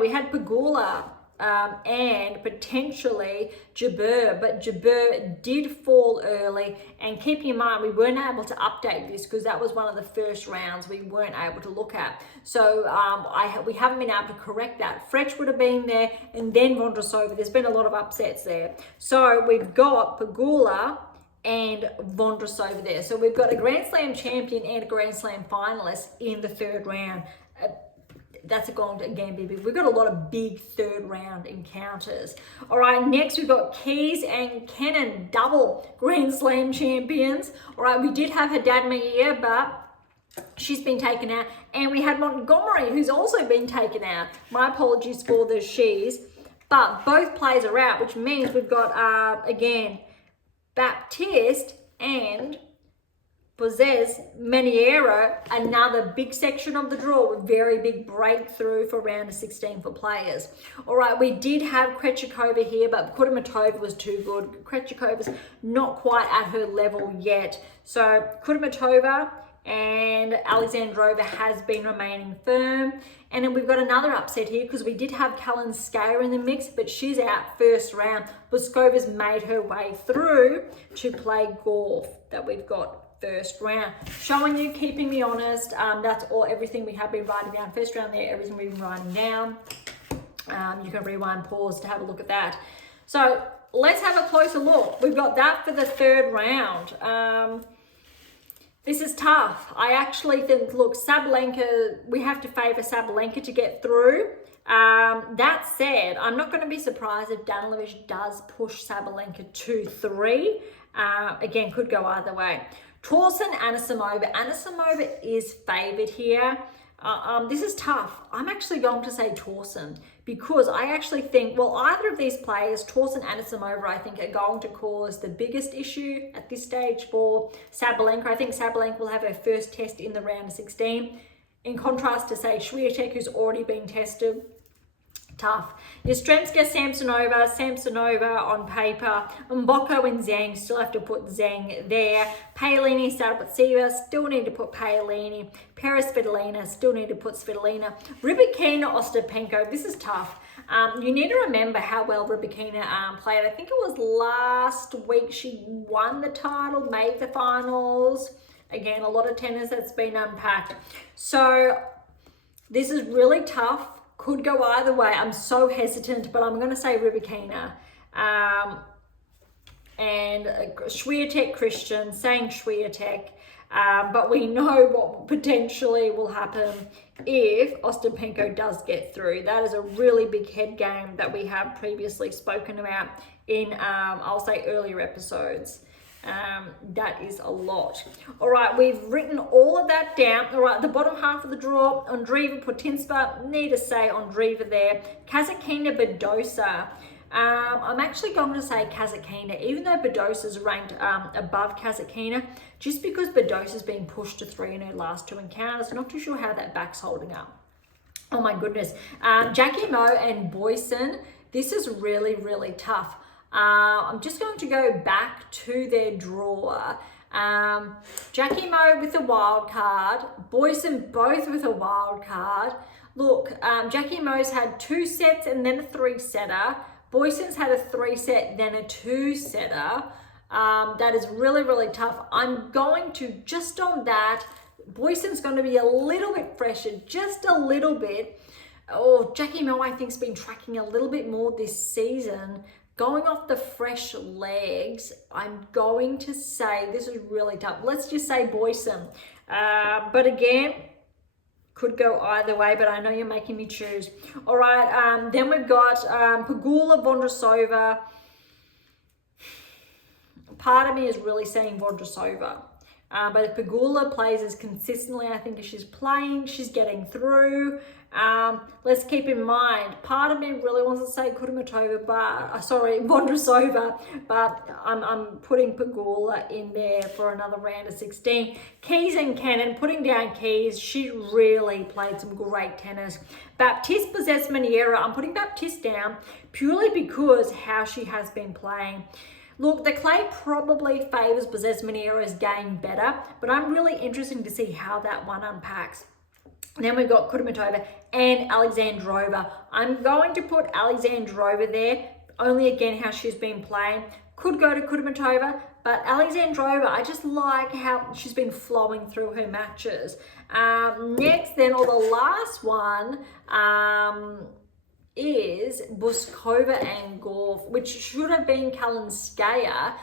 we had Pegula and potentially Jabeur, but Jabeur did fall early. And keep in mind, we weren't able to update this because that was one of the first rounds we weren't able to look at. So we haven't been able to correct that. Frech would have been there, and then Vondrousova. There's been a lot of upsets there. So we've got Pegula and Vondrousova there. So we've got a Grand Slam champion and a Grand Slam finalist in the third round. That's going to again be big. We've got a lot of big third round encounters. All right, next we've got Keys and Kennan, double Grand Slam champions. All right, we did have Haddad here, but she's been taken out. And we had Montgomery, who's also been taken out. My apologies for the she's. But both players are out, which means we've got, again, Baptiste and Bozes Maniero, another big section of the draw with very big breakthrough for round of 16 for players. All right, we did have Krejcikova here, but Kudermetova was too good. Krejcikova's not quite at her level yet. So Kudermetova and Alexandrova has been remaining firm. And then we've got another upset here because we did have Kalinskaya in the mix, but she's out first round. Boskova's made her way through to play Golf that we've got first round. Showing you, keeping me honest, that's everything we have been writing down. First round there, everything we've been writing down. You can rewind, pause to have a look at that. So let's have a closer look. We've got that for the third round. This is tough. I actually think, look, Sabalenka, we have to favour Sabalenka to get through. That said, I'm not going to be surprised if Danilovic does push Sabalenka 2-3. Again, could go either way. Tauson, Anisimova. Anisimova is favoured here. This is tough. I'm actually going to say Tauson because I actually think, well, either of these players, Tauson and Anisimova, I think are going to cause the biggest issue at this stage for Sabalenka. I think Sabalenka will have her first test in the round of 16. In contrast to, say, Swiatek, who's already been tested. Tough. Yastremska, Samsonova on paper. Mboko and Zhang, still have to put Zhang there. Paolini, Sarapatsiva, still need to put Paolini. Perez, Svitolina, still need to put Svitolina. Rybakina, Ostapenko, this is tough. You need to remember how well Rybakina played. I think it was last week she won the title, made the finals. Again, a lot of tennis that's been unpacked. So this is really tough. Could go either way. I'm so hesitant, but I'm going to say Rybakina. And Swiatek Christian, saying Swiatek. But we know what potentially will happen if Ostapenko does get through. That is a really big head game that we have previously spoken about in, I'll say, earlier episodes. That is a lot. All right, we've written all of that down. All right, the bottom half of the draw, Andreeva Putintseva, need to say Andreeva there. Kasatkina Badosa. I'm actually going to say Kasatkina, even though Badosa's ranked above Kasatkina, just because Badosa's been pushed to 3 in her last 2 encounters. Not too sure how that back's holding up. Oh my goodness. Jackie Mo and Boyson, this is really, really tough. I'm just going to go back to their draw. Jackie Mo with a wild card, Boyson both with a wild card. Look, Jackie Mo's had 2 sets and then a 3-setter. Boyson's had a 3-set, then a 2-setter. That is really, really tough. I'm going to, just on that, Boyson's going to be a little bit fresher, just a little bit. Oh, Jackie Mo, I think, has been tracking a little bit more this season. Going off the fresh legs, I'm going to say this is really tough. Let's just say Boyson. But again, could go either way, but I know you're making me choose. All right, then we've got Pegula, Vondrousova. Part of me is really saying Vondrousova. But if Pegula plays as consistently, I think, as she's playing, she's getting through. Let's keep in mind, part of me really wants to say Kudermetova, but Vondrousova, but I'm putting Pegula in there for another round of 16. Keys and Cannon, putting down Keys. She really played some great tennis. Baptiste Bozes-Maniera, I'm putting Baptiste down purely because how she has been playing. Look, the clay probably favours Bozes-Maniera's game better, but I'm really interested to see how that one unpacks. Then we've got Kudermetova and Alexandrova. I'm going to put Alexandrova there, only again how she's been playing. Could go to Kudermetova, but Alexandrova, I just like how she's been flowing through her matches. Next then, or the last one, is Buskova and Gauff, which should have been Kalinskaya,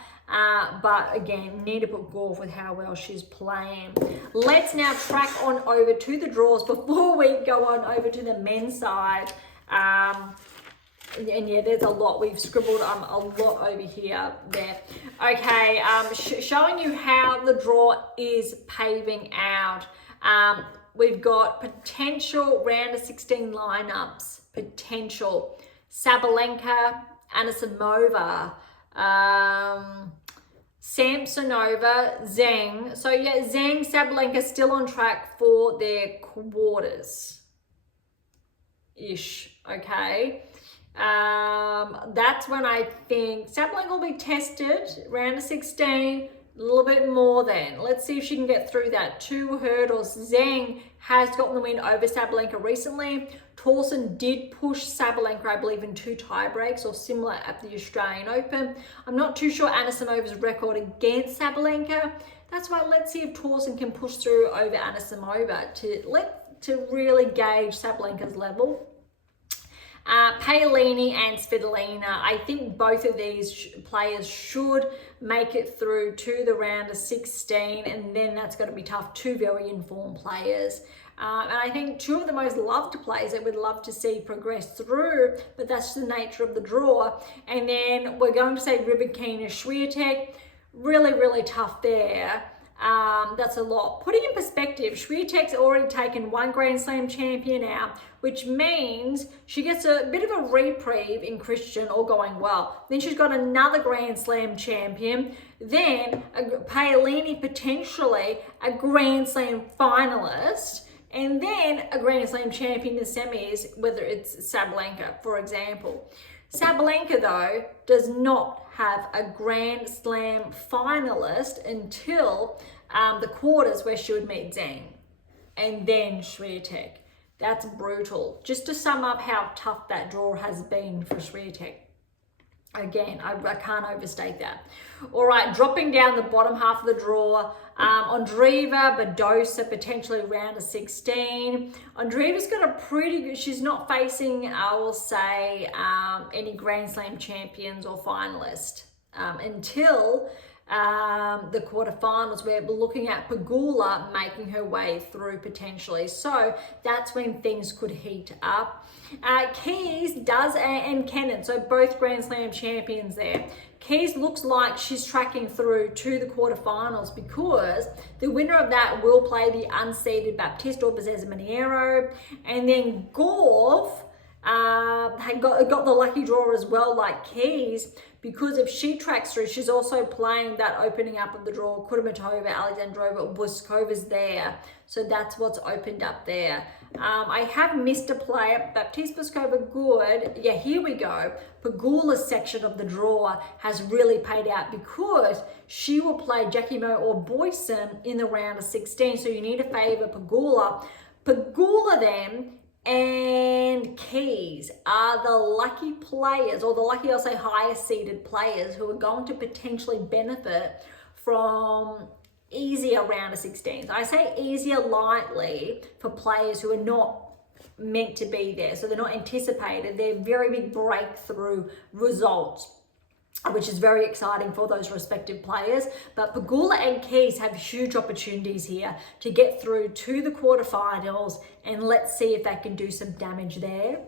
but again, need to put Gauff with how well she's playing. Let's now track on over to the draws before we go on over to the men's side. And yeah, there's a lot. We've scribbled a lot over here, there. Okay, showing you how the draw is paving out. We've got potential round of 16 lineups. Potential. Sabalenka, Anisimova, Samsonova, Zhang. So yeah, Zhang, Sabalenka still on track for their quarters-ish, okay? That's when I think Sabalenka will be tested, round of 16, a little bit more then. Let's see if she can get through that. 2 hurdles. Zhang has gotten the win over Sabalenka recently. Torsen did push Sabalenka, I believe, in 2 tie breaks or similar at the Australian Open. I'm not too sure Anisimova's record against Sabalenka. That's why let's see if Torsen can push through over Anisimova to really gauge Sabalenka's level. Paolini and Svitolina, I think both of these players should make it through to the round of 16, and then that's going to be tough. 2 very informed players. And I think 2 of the most loved players that we'd love to see progress through, but that's the nature of the draw. And then we're going to say Rybakina, Swiatek, really, really tough there. That's a lot. Putting in perspective, Swiatek's already taken 1 Grand Slam champion out, which means she gets a bit of a reprieve in Christian, all going well. Then she's got another Grand Slam champion. Then Paolini, potentially a Grand Slam finalist. and then a Grand Slam champion in the semis, whether it's Sabalenka, for example. Sabalenka, though, does not have a Grand Slam finalist until the quarters, where she would meet Zhang and then Swiatek. That's brutal. Just to sum up how tough that draw has been for Swiatek. Again, I can't overstate that. All right, dropping down the bottom half of the draw, Andreeva, Badosa, potentially round of 16. Andreeva's got a pretty good, she's not facing, I will say, any Grand Slam champions or finalists until the quarterfinals, where we're looking at Pegula making her way through potentially. So that's when things could heat up. Keys does, and Kenin, so both Grand Slam champions there. Keys looks like she's tracking through to the quarterfinals, because the winner of that will play the unseeded Baptiste or Bezes Mineiro, and then Gauff had got the lucky draw as well, like Keys, because if she tracks through, she's also playing that opening up of the draw. Kudermetova, Alexandrova, Bouzkova's there. So that's what's opened up there. I have missed a player. Baptiste Bouzkova, good. Yeah, here we go. Pegula's section of the draw has really paid out, because she will play Giacomo or Boyson in the round of 16. So you need to favour Pegula. Pegula then and Keys are the lucky players, or the lucky, I'll say, higher seeded players, who are going to potentially benefit from easier round of 16s. I say easier lightly for players who are not meant to be there, so they're not anticipated. They're very big breakthrough results, which is very exciting for those respective players. But Pegula and Keys have huge opportunities here to get through to the quarterfinals, and let's see if they can do some damage there.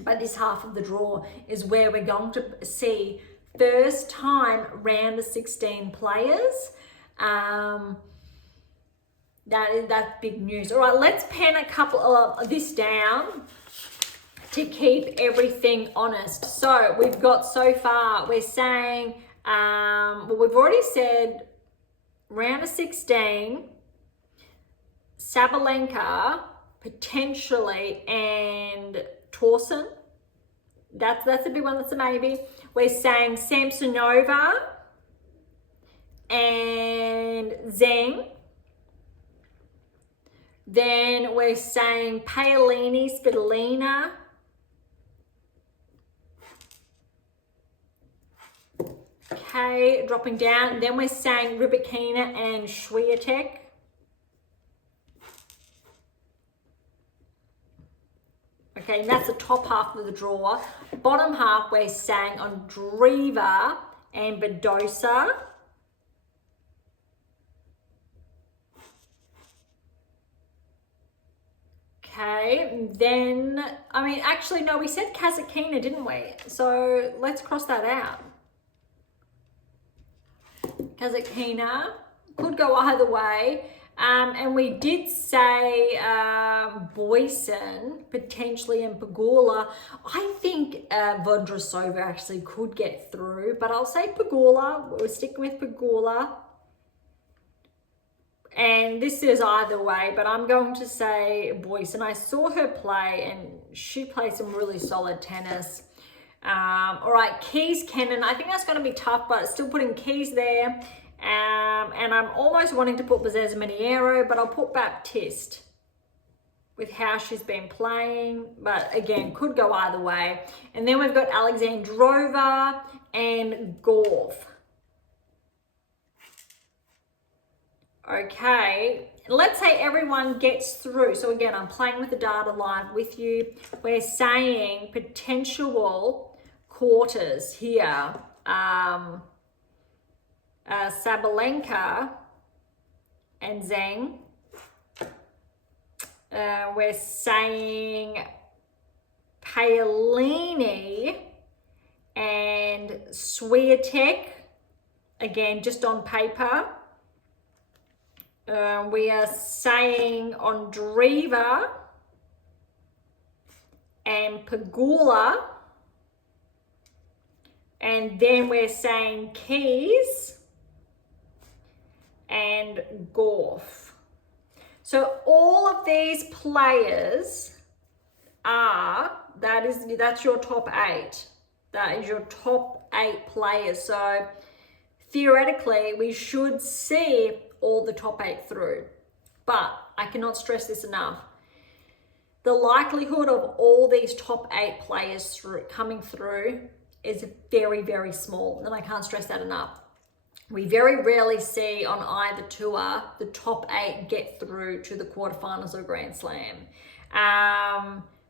But this half of the draw is where we're going to see first time round of 16 players. That's big news. All right, let's pen a couple of this down to keep everything honest. So we've got, so far, we're saying, well, we've already said round of 16, Sabalenka, potentially, and Torsen. That's a big one, that's a maybe. We're saying Samsonova and Zhang. Then we're saying Paolini, Svitolina. Okay, dropping down. Then we're saying Rybakina and Swiatek. Okay, and that's the top half of the draw. Bottom half, we're saying Andreeva and Badosa. Okay, then, I mean, actually, no, we said Kasatkina, didn't we? So let's cross that out. Kasatkina could go either way. And we did say Boyson, potentially, and Pegula. I think Vondrasova actually could get through, but I'll say Pegula. We're sticking with Pegula. And this is either way, but I'm going to say Boyson. I saw her play, and she played some really solid tennis. All right, Keys, Kenin. I think that's going to be tough, but still putting Keys there. And I'm almost wanting to put Bezes Mineiro, but I'll put Baptiste with how she's been playing. But again, could go either way. And then we've got Alexandrova and Gauff. Okay, let's say everyone gets through. So again, I'm playing with the data live with you. We're saying potential quarters here. Sabalenka and Zhang. We're saying Paolini and Swiatek, again, just on paper. We are saying Andreeva and Pegula. And then we're saying Keys and Gauff. So all of these players are, that's your top 8. That is your top 8 players. So theoretically, we should see all the top 8 through. But I cannot stress this enough. The likelihood of all these top 8 players coming through is very, very small. And I can't stress that enough. We very rarely see on either tour the top 8 get through to the quarterfinals of Grand Slam.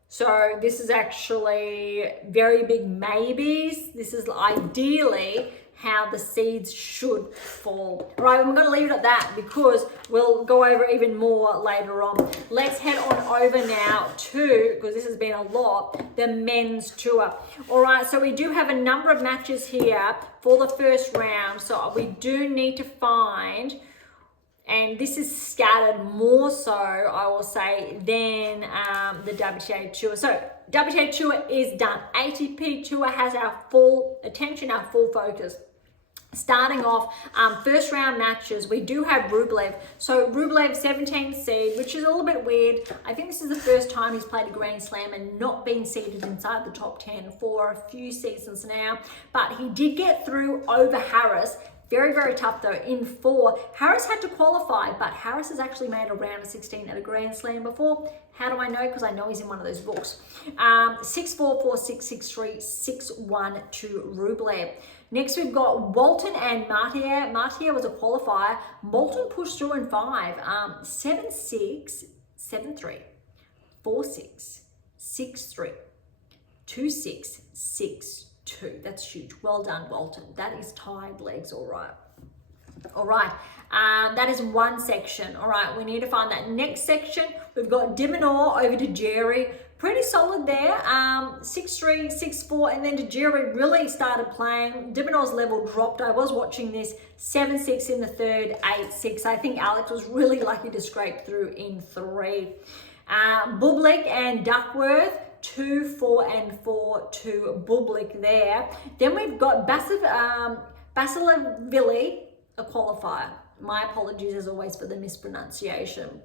So this is actually very big maybes. This is ideally how the seeds should fall. All right, I'm going to leave it at that because we'll go over even more later on. Let's head on over now to, because this has been a lot, the men's tour. All right, so we do have a number of matches here for the first round. So we do need to find, and this is scattered more so, I will say, than the WTA Tour. So WTA Tour is done. ATP Tour has our full attention, our full focus. Starting off, first round matches, we do have Rublev. So Rublev, 17th seed, which is a little bit weird. I think this is the first time he's played a Grand Slam and not been seeded inside the top 10 for a few seasons now. But he did get through over Harris. Very, very tough though, in 4. Harris had to qualify, but Harris has actually made a round of 16 at a Grand Slam before. How do I know? Because I know he's in one of those books. 6-4, 4-6, 6-3, 6-1 to Rublev. Next, we've got Walton and Martier. Martier was a qualifier. Walton pushed through in 5. 7-6, 7-3, 4-6, 6-3, 2-6, 6-2. That's huge. Well done, Walton. That is tied legs, all right. All right. That is one section. All right, we need to find that next section. We've got Dimonor over to Jerry. Pretty solid there. 6-3, 6-4, and then Tajiri really started playing. Dimonor's level dropped. I was watching this. 7-6 in the third, 8-6. I think Alex was really lucky to scrape through in 3. Bublik and Duckworth. 2, 4, and 4 to Bublik there. Then we've got Basilashvili, a qualifier. My apologies as always for the mispronunciation.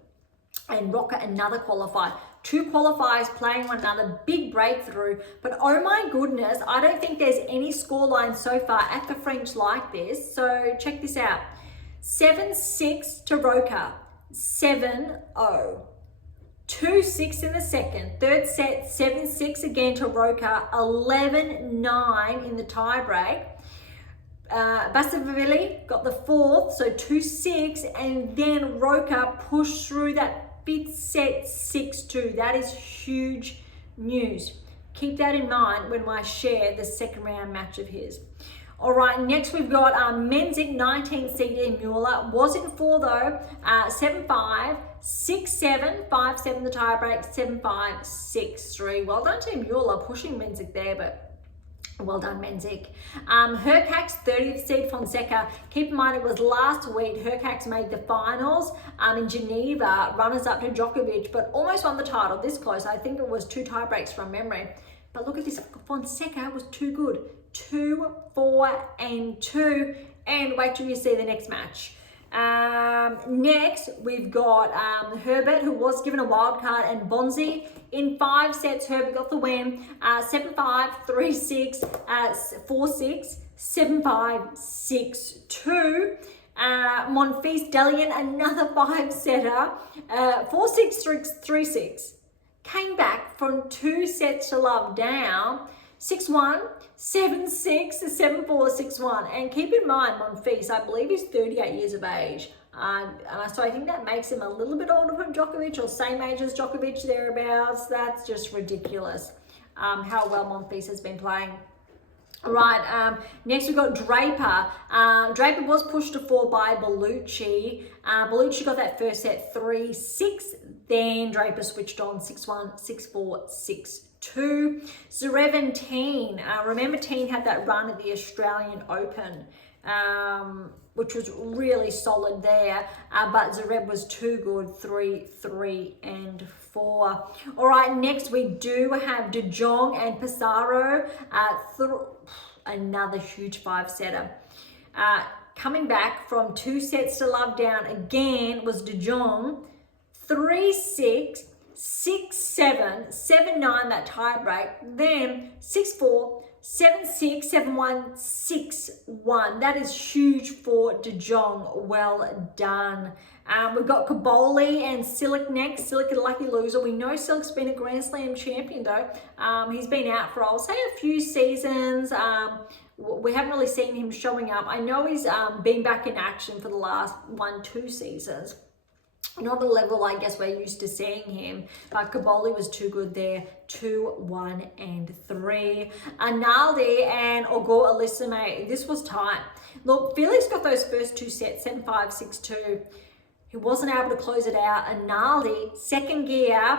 And Rocker, another qualifier. 2 qualifiers playing one another, big breakthrough. But oh my goodness, I don't think there's any scoreline so far at the French like this. So check this out. 7-6 to Roca, 7-0. 2-6 in the second. Third set, 7-6 again to Roca, 11-9 in the tiebreak. Basilashvili got the 4th, so 2-6, and then Roca pushed through that 5th set, 6-2. That is huge news. Keep that in mind when I share the second round match of his. All right, next we've got Menzik, 19th seed in Mueller. Was in 4 though, 7-5, 6-7, 5-7 the tiebreak, 7-5, 6-3. Well done to Mueller pushing Menzik there, but well done, Menzik. Hercax, 30th seed Fonseca. Keep in mind it was last week. Hercax made the finals in Geneva, runners up to Djokovic, but almost won the title this close. I think it was 2 tiebreaks from memory. But look at this, Fonseca was too good. 2, 4, and 2. And wait till you see the next match. Next, we've got Herbert, who was given a wild card, and Bonzi. In 5 sets, Herbert got the win. 7-5, 3-6, 4-6, 7-5, 6-2. Monfils Delian, another 5-setter. 4-6, 3-6. Came back from 2 sets to love down. 6-1, 7-6, 7-4, 6-1. And keep in mind, Monfils, I believe he's 38 years of age. So I think that makes him a little bit older from Djokovic, or same age as Djokovic, thereabouts. That's just ridiculous how well Monfils has been playing. All right, next we've got Draper. Draper was pushed to 4 by Bellucci. Bellucci got that first set 3-6. Then Draper switched on 6-1, 6-4, 6-2. Zverev and Teen. Remember, Teen had that run at the Australian Open, which was really solid there. But Zverev was too good, 3, and 4. All right, next we do have De Jong and Pissarro. Another huge 5-setter. Coming back from 2 sets to love down again was De Jong. 3-6, 6-7, 7-9, that tie break, then 6-4, 7-6, 7-1, 6-1. That is huge for De Jong. Well done. We've got Kaboli and Silic next. Silic, a lucky loser. We know Silic's been a Grand Slam champion though. He's been out for, I'll say, a few seasons. We haven't really seen him showing up. I know he's been back in action for the last 1-2 seasons. Not a level, I guess, we're used to seeing him, but Kaboli was too good there. 2, 1, and 3. Analdi and Ogo Alisime, this was tight. Look, Felix got those first 2 sets, 7-5, 6-2. He wasn't able to close it out. Analdi, second gear,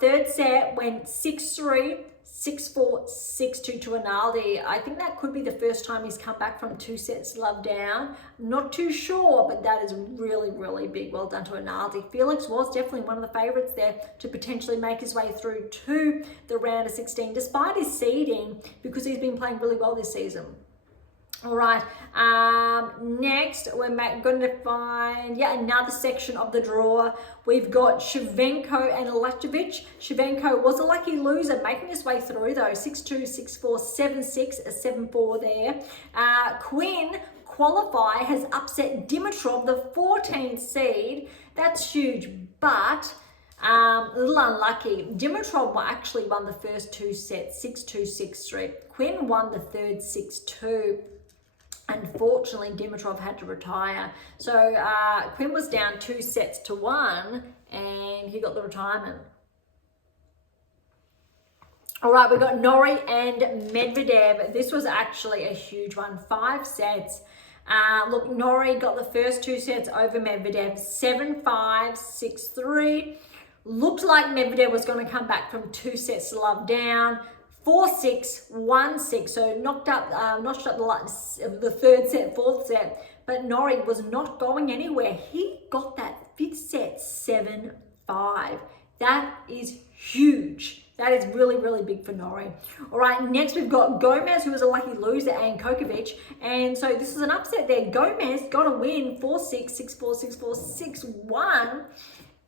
third set went 6-3, 6-4, 6-2 to Analdi. I think that could be the first time he's come back from 2 sets love down. Not too sure, but that is really, really big. Well done to Analdi. Felix was definitely one of the favourites there to potentially make his way through to the round of 16, despite his seeding, because he's been playing really well this season. All right, next we're going to find another section of the draw. We've got Shevchenko and Lajovic. Shevchenko was a lucky loser, making his way through though. 6-2, 6-4, 7-6, 7-4 there. Quinn qualify has upset Dimitrov, the 14th seed. That's huge, but a little unlucky. Dimitrov actually won the first 2 sets, 6-2, 6-3. Quinn won the third 6-2. Unfortunately, Dimitrov had to retire. So Quinn was down 2 sets to 1 and he got the retirement. All right, we've got Norrie and Medvedev. This was actually a huge one, 5 sets. Look, Norrie got the first 2 sets over Medvedev, 7-5, 6-3. Looked like Medvedev was going to come back from 2 sets to love down. 4-6, 1-6, so notched up the third set, fourth set, but Norrie was not going anywhere. He got that 5th set, 7-5. That is huge. That is really, really big for Norrie. All right, next we've got Gomez, who was a lucky loser, and Kokovic. And so this is an upset there. Gomez got a win, 4-6, 6-4, 6-4, 6-1.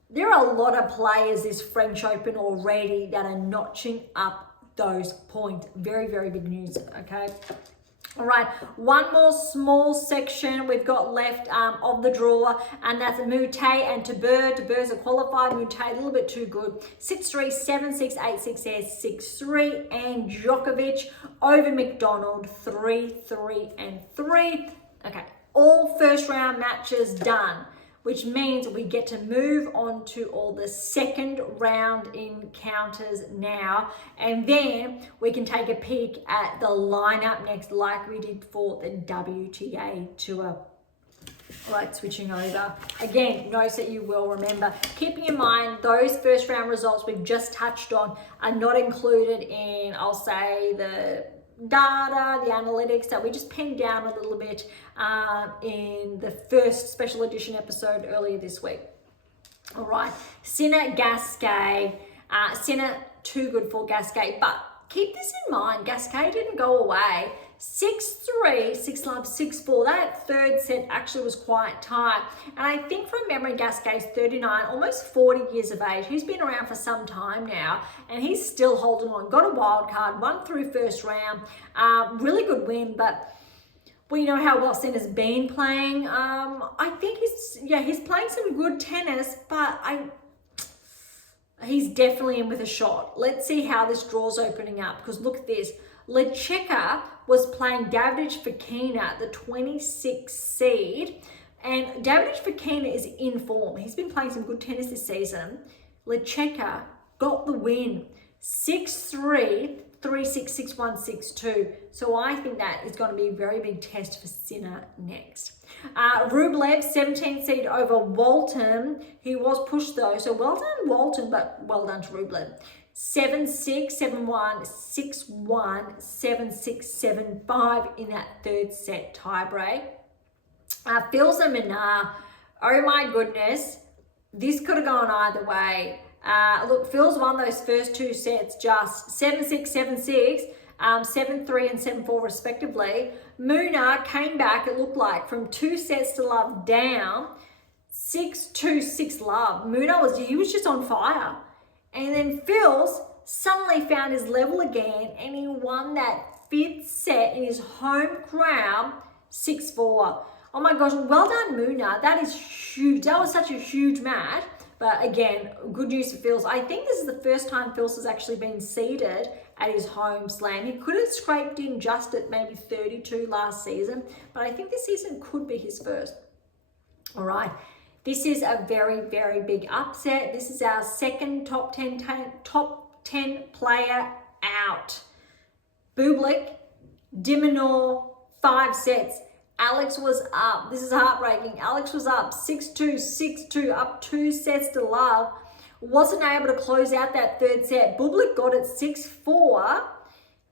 There are a lot of players this French Open already that are notching up those points. Very, very big news, okay? All right, one more small section we've got left of the draw, and that's Mute and Berge. Berge's a qualified. Mute a little bit too good. 6-3, 7-6, 8-6 there, 6-3. And Djokovic over McDonald, 3-3 and 3. Okay, all first round matches done, which means we get to move on to all the second round encounters now. And then we can take a peek at the lineup next, like we did for the WTA Tour. All right, switching over. Again, notes that you will remember. Keeping in mind, those first round results we've just touched on are not included in, I'll say, the data, the analytics that we just penned down a little bit in the first special edition episode earlier this week. All right, Sinner, Gasquet. Sinner, too good for Gasquet, but keep this in mind, Gasquet didn't go away. 6-3, 6-love, 6-4. That third set actually was quite tight. And I think from memory, Gasquet's 39, almost 40 years of age. He's been around for some time now, and he's still holding on. Got a wild card, won through first round. Really good win, but we know how well Sinner's been playing. I think he's playing some good tennis, but he's definitely in with a shot. Let's see how this draw's opening up, because look at this. Lecheka was playing Davidovich Fokina, the 26th seed, and Davidovich Fokina is in form. He's been playing some good tennis this season. Lecheka got the win, 6-3, 3-6, 6-1, 6-2. So I think that is going to be a very big test for Sinner next. Rublev, 17th seed over Walton. He was pushed though, so well done Walton, but well done to Rublev. 7-6, 7-1, 6-1, 7-6, 7-5 in that third set tiebreak. Fils and Minar, oh my goodness, this could have gone either way. Look, Fils won those first 2 sets just 7-6, 7-6, 7-3 and 7-4 respectively. Munar came back, it looked like, from 2 sets to love down, 6-2, 6 love. He was just on fire. And then Phil's suddenly found his level again and he won that 5th set in his home crowd, 6-4. Oh my gosh, well done, Muna. That is huge. That was such a huge match. But again, good news for Phils. I think this is the first time Phils has actually been seeded at his home slam. He could have scraped in just at maybe 32 last season, but I think this season could be his first. All right. This is a very, very big upset. This is our second top 10 player out. Bublik, Diminor, 5 sets. Alex was up. This is heartbreaking. Alex was up 6-2, 6-2, up 2 sets to love. Wasn't able to close out that 3rd set. Bublik got it 6-4.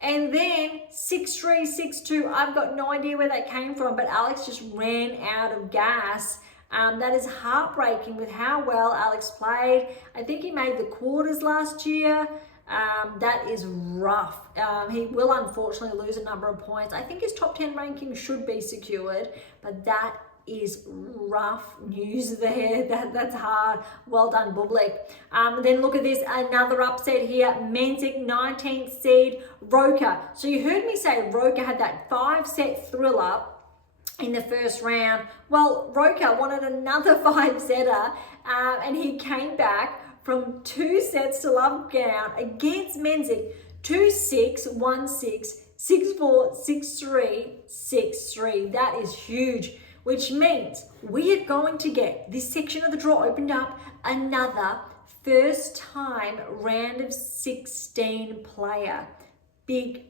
And then 6-3, 6-2. I've got no idea where that came from, but Alex just ran out of gas. That is heartbreaking with how well Alex played. I think he made the quarters last year. That is rough. He will unfortunately lose a number of points. I think his top 10 ranking should be secured, but that is rough news there. That's hard. Well done, Bublik. Then look at this, another upset here. Menzik, 19th seed, Roca. So you heard me say Roca had that 5-set thriller in the first round. Well, Roca wanted another 5-setter, and he came back from 2 sets to love down against Menzik. 2-6, 1-6, 6-4, 6-3, 6-3. That is huge, which means we are going to get this section of the draw opened up another first time round of 16 player. Big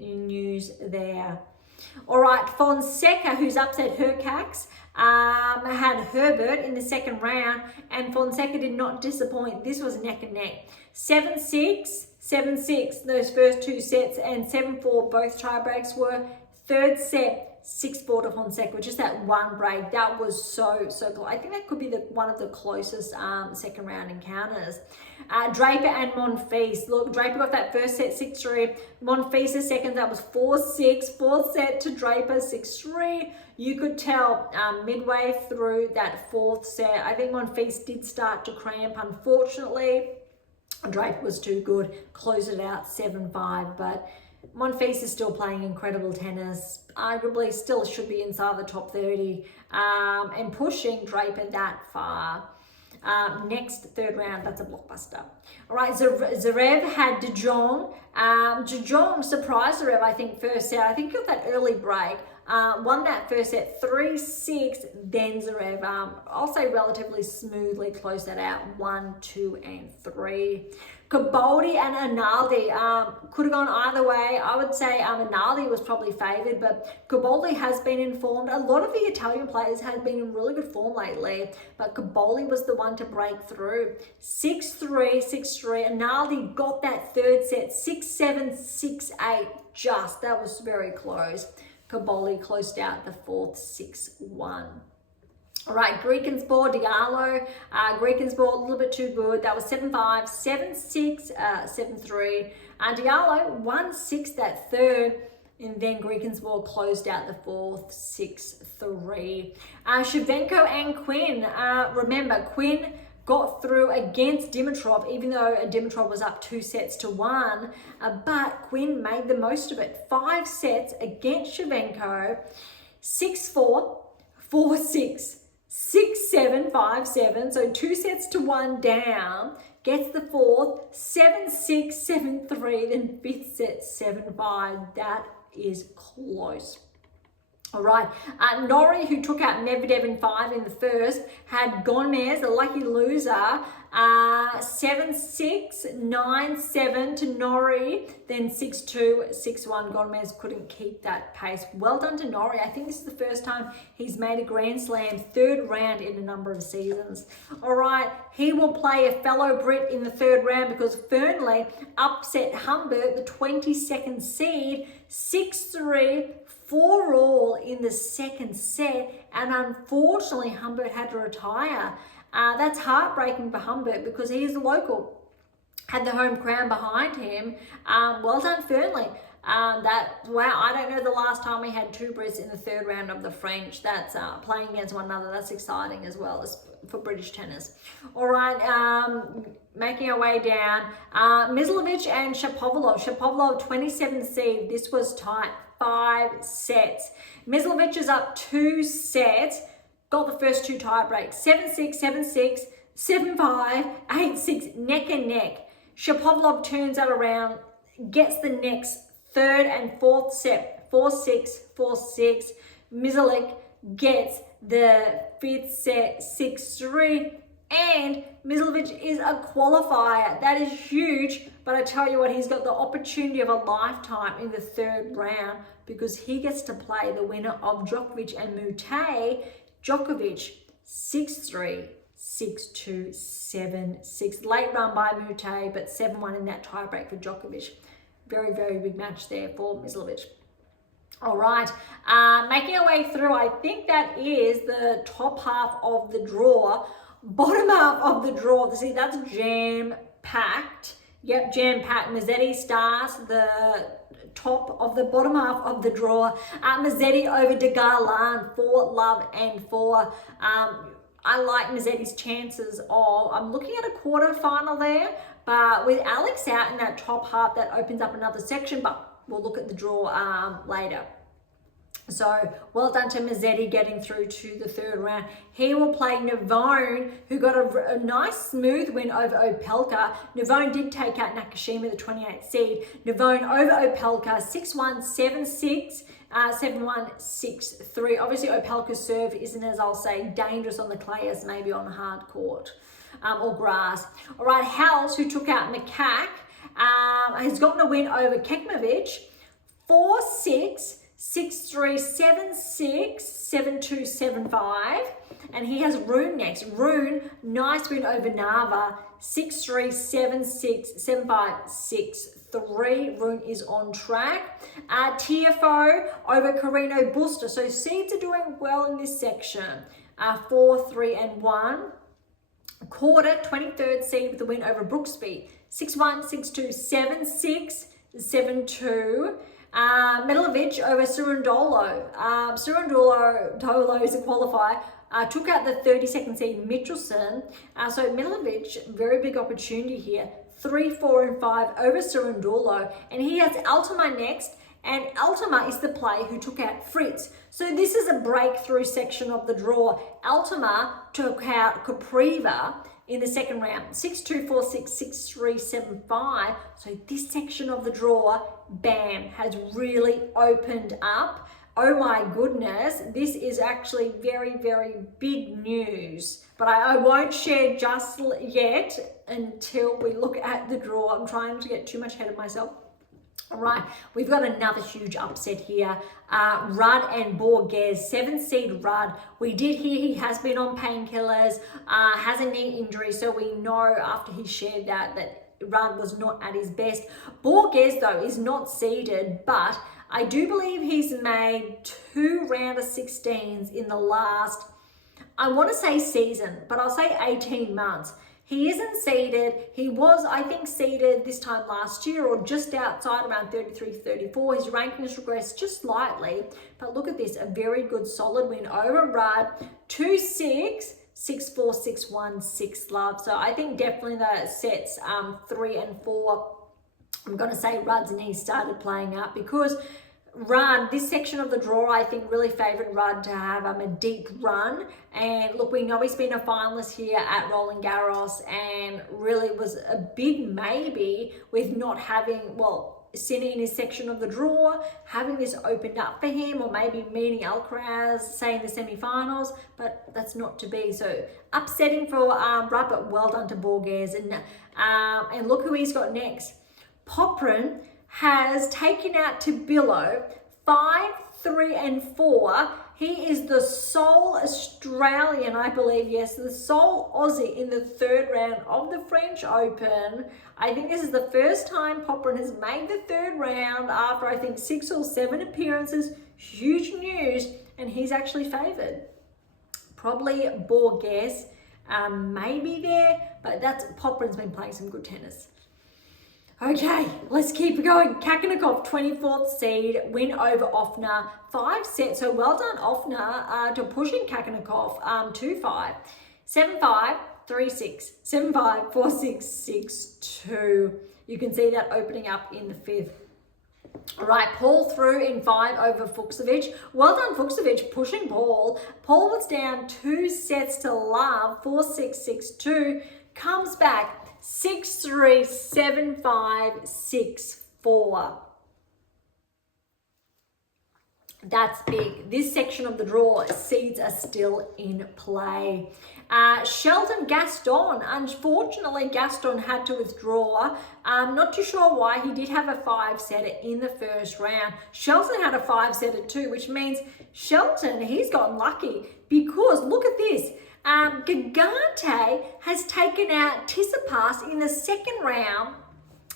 news there. All right, Fonseca, who's upset Hercax, had Herbert in the second round, and Fonseca did not disappoint. This was neck and neck. 7-6, 7-6, those first 2 sets, and 7-4, both tie breaks were. 3rd set, 6-4 to Fonseca, just that one break. That was so close. I think that could be one of the closest second round encounters. Draper and Monfils. Look, Draper got that first set 6-3. Monfils the second, that was 4-6. 4th set to Draper 6-3. You could tell midway through that 4th set, I think Monfils did start to cramp. Unfortunately, Draper was too good. Closed it out 7-5, but Monfils is still playing incredible tennis. Arguably still should be inside the top 30 and pushing Draper that far. Next 3rd round, that's a blockbuster. All right, Zverev had De Jong. De Jong surprised Zverev, I think, first set. I think he got that early break. Won that first set 3-6, then Zverev, I'll say relatively smoothly closed that out 1, 2, and 3. Cabaldi and Analdi could have gone either way. I would say Analdi was probably favoured, but Cabaldi has been informed. A lot of the Italian players have been in really good form lately, but Cabaldi was the one to break through. 6-3, 6-3. Analdi got that 3rd set 6-7, 6-8. Just, that was very close. Cabaldi closed out the 4th 6-1. All right, Greekensborg, Diallo. Greekensborg, a little bit too good. That was 7-5, 7-6, 7-3. Diallo 1-6 that 3rd, and then Greekensborg closed out the 4th 6-3. Shevchenko and Quinn. Remember, Quinn got through against Dimitrov, even though Dimitrov was up 2 sets to 1, but Quinn made the most of it. 5 sets against Shevchenko, 6-4, 4-6, 6-7, 5-7, so 2 sets to 1 down, gets the 4th, 7-6, 7-3, then 5th set, 7-5. That is close. All right, Norrie, who took out Medvedev in 5 in the first, had Gomez, a lucky loser, 7-6, 9-7 to Norrie, then 6-2, 6-1. Gomez couldn't keep that pace. Well done to Norrie. I think this is the first time he's made a Grand Slam 3rd round in a number of seasons. All right, he will play a fellow Brit in the 3rd round because Fernley upset Humbert, the 22nd seed, 6-3, 4-all in the 2nd set, and unfortunately Humbert had to retire. That's heartbreaking for Humbert because he is a local, had the home crown behind him. Well done, Fernley. Wow, I don't know the last time we had two Brits in the third round of the French. That's playing against one another. That's exciting as well as for British tennis. All right, making our way down. Mislovic and Shapovalov. Shapovalov, 27 seed. This was tight, 5 sets. Mislovic is up 2 sets. Got the first 2 tie breaks. 7-6, 7-6, 7-5, 8-6, neck and neck. Shapovalov turns that around, gets the next third and fourth set, 4-6, 4-6. Mislovic gets the fifth set, 6-3. And Mislovic is a qualifier. That is huge. But I tell you what, he's got the opportunity of a lifetime in the third round because he gets to play the winner of Djokovic and Mute. Djokovic, 6-3, 6-2, 7-6. Late run by Mute, but 7-1 in that tiebreak for Djokovic. Very, very big match there for Mislovic. All right, making our way through, I think that is the top half of the draw. Bottom half of the draw, see, that's jam-packed. Yep, jam-packed. Mazzetti starts the top of the bottom half of the draw. Mazzetti over de Garland, 4 love and 4. I like Mazzetti's chances of, I'm looking at a quarterfinal there, but with Alex out in that top half, that opens up another section, but we'll look at the draw later. So well done to Mazzetti getting through to the third round. He will play Navone, who got a nice smooth win over Opelka. Navone did take out Nakashima, the 28th seed. Navone over Opelka, 6-1, 7-6, 7-1, 6-3. Obviously Opelka's serve isn't, as I'll say, dangerous on the clay as maybe on hard court or grass. All right, Halves, who took out Makak, has gotten a win over Kekmanovic, 4-6, 6-3, 7-6, 7-2, 7-5. And he has Rune next. Rune, nice win over Nava, 6-3, 7-6, 7-5, 6-3. Rune is on track. Tiafoe over Carino Busta. So seeds are doing well in this section. 4-3 and 1. Quarter, 23rd seed with the win over Brooksby. 6-1, 6-2, 7-6, 7-2. Milovic over Surundolo. Surundolo is a qualifier. Took out the 32nd seed Mitchelson. So Milovic, very big opportunity here. 3, 4, and 5 over Surundolo. And he has Altama next. And Altama is the player who took out Fritz. So this is a breakthrough section of the draw. Altama took out Capriva in the second round. 6-2, 4-6, 6-3, 7-5. So this section of the draw, bam, has really opened up. Oh my goodness, this is actually very, very big news. But I won't share just yet until we look at the draw. I'm trying to get too much ahead of myself. All right, we've got another huge upset here. Rudd and Berge, 7 seed Rudd. We did hear he has been on painkillers, has a knee injury, so we know after he shared that Rudd was not at his best. Berge, though, is not seeded, but I do believe he's made 2 round of 16s in the last, I want to say season, but I'll say 18 months. He isn't seeded. He was, I think, seeded this time last year or just outside around 33, 34. His ranking has regressed just slightly. But look at this, a very good solid win over Rudd. 2-6, 6-4, 6-1, 6 love. So I think definitely the sets 3 and 4, I'm going to say Rudd's knee started playing up because Rudd, this section of the draw, I think really favoured Rudd to have a deep run. And look, we know he's been a finalist here at Roland Garros and really was a big maybe with not having, well, sitting in his section of the draw, having this opened up for him, or maybe meeting Alcaraz, say in the semi-finals, but that's not to be. So upsetting for Rudd, but well done to Berge. And look who he's got next. Poprin has taken out to Billow 5, 3, and 4. He is the sole Australian, I believe, yes, the sole Aussie in the third round of the French Open. I think this is the first time Poprin has made the third round after, I think, 6 or 7 appearances. Huge news, and he's actually favoured. Probably Berge, maybe there, but that's Poprin's been playing some good tennis. Okay, let's keep going. Kakanakov, 24th seed, win over Offner, 5 sets. So well done, Offner, to pushing Kakanakov 2-5, 7-5, 3-6, 7-5, 4-6, 6-2. You can see that opening up in the 5th. All right, Paul through in 5 over Fuchsovich. Well done, Fuchsovich, pushing Paul. Paul was down 2 sets to love, 4-6, 6-2. Comes back 6-3, 7-5, 6-4. That's big. This section of the draw, seeds are still in play. Sheldon Gaston, unfortunately Gaston had to withdraw. Not too sure why. He did have a 5-setter in the first round. Sheldon had a 5-setter too, which means Sheldon, he's gotten lucky because look at this. Gigante has taken out Tsitsipas in the second round,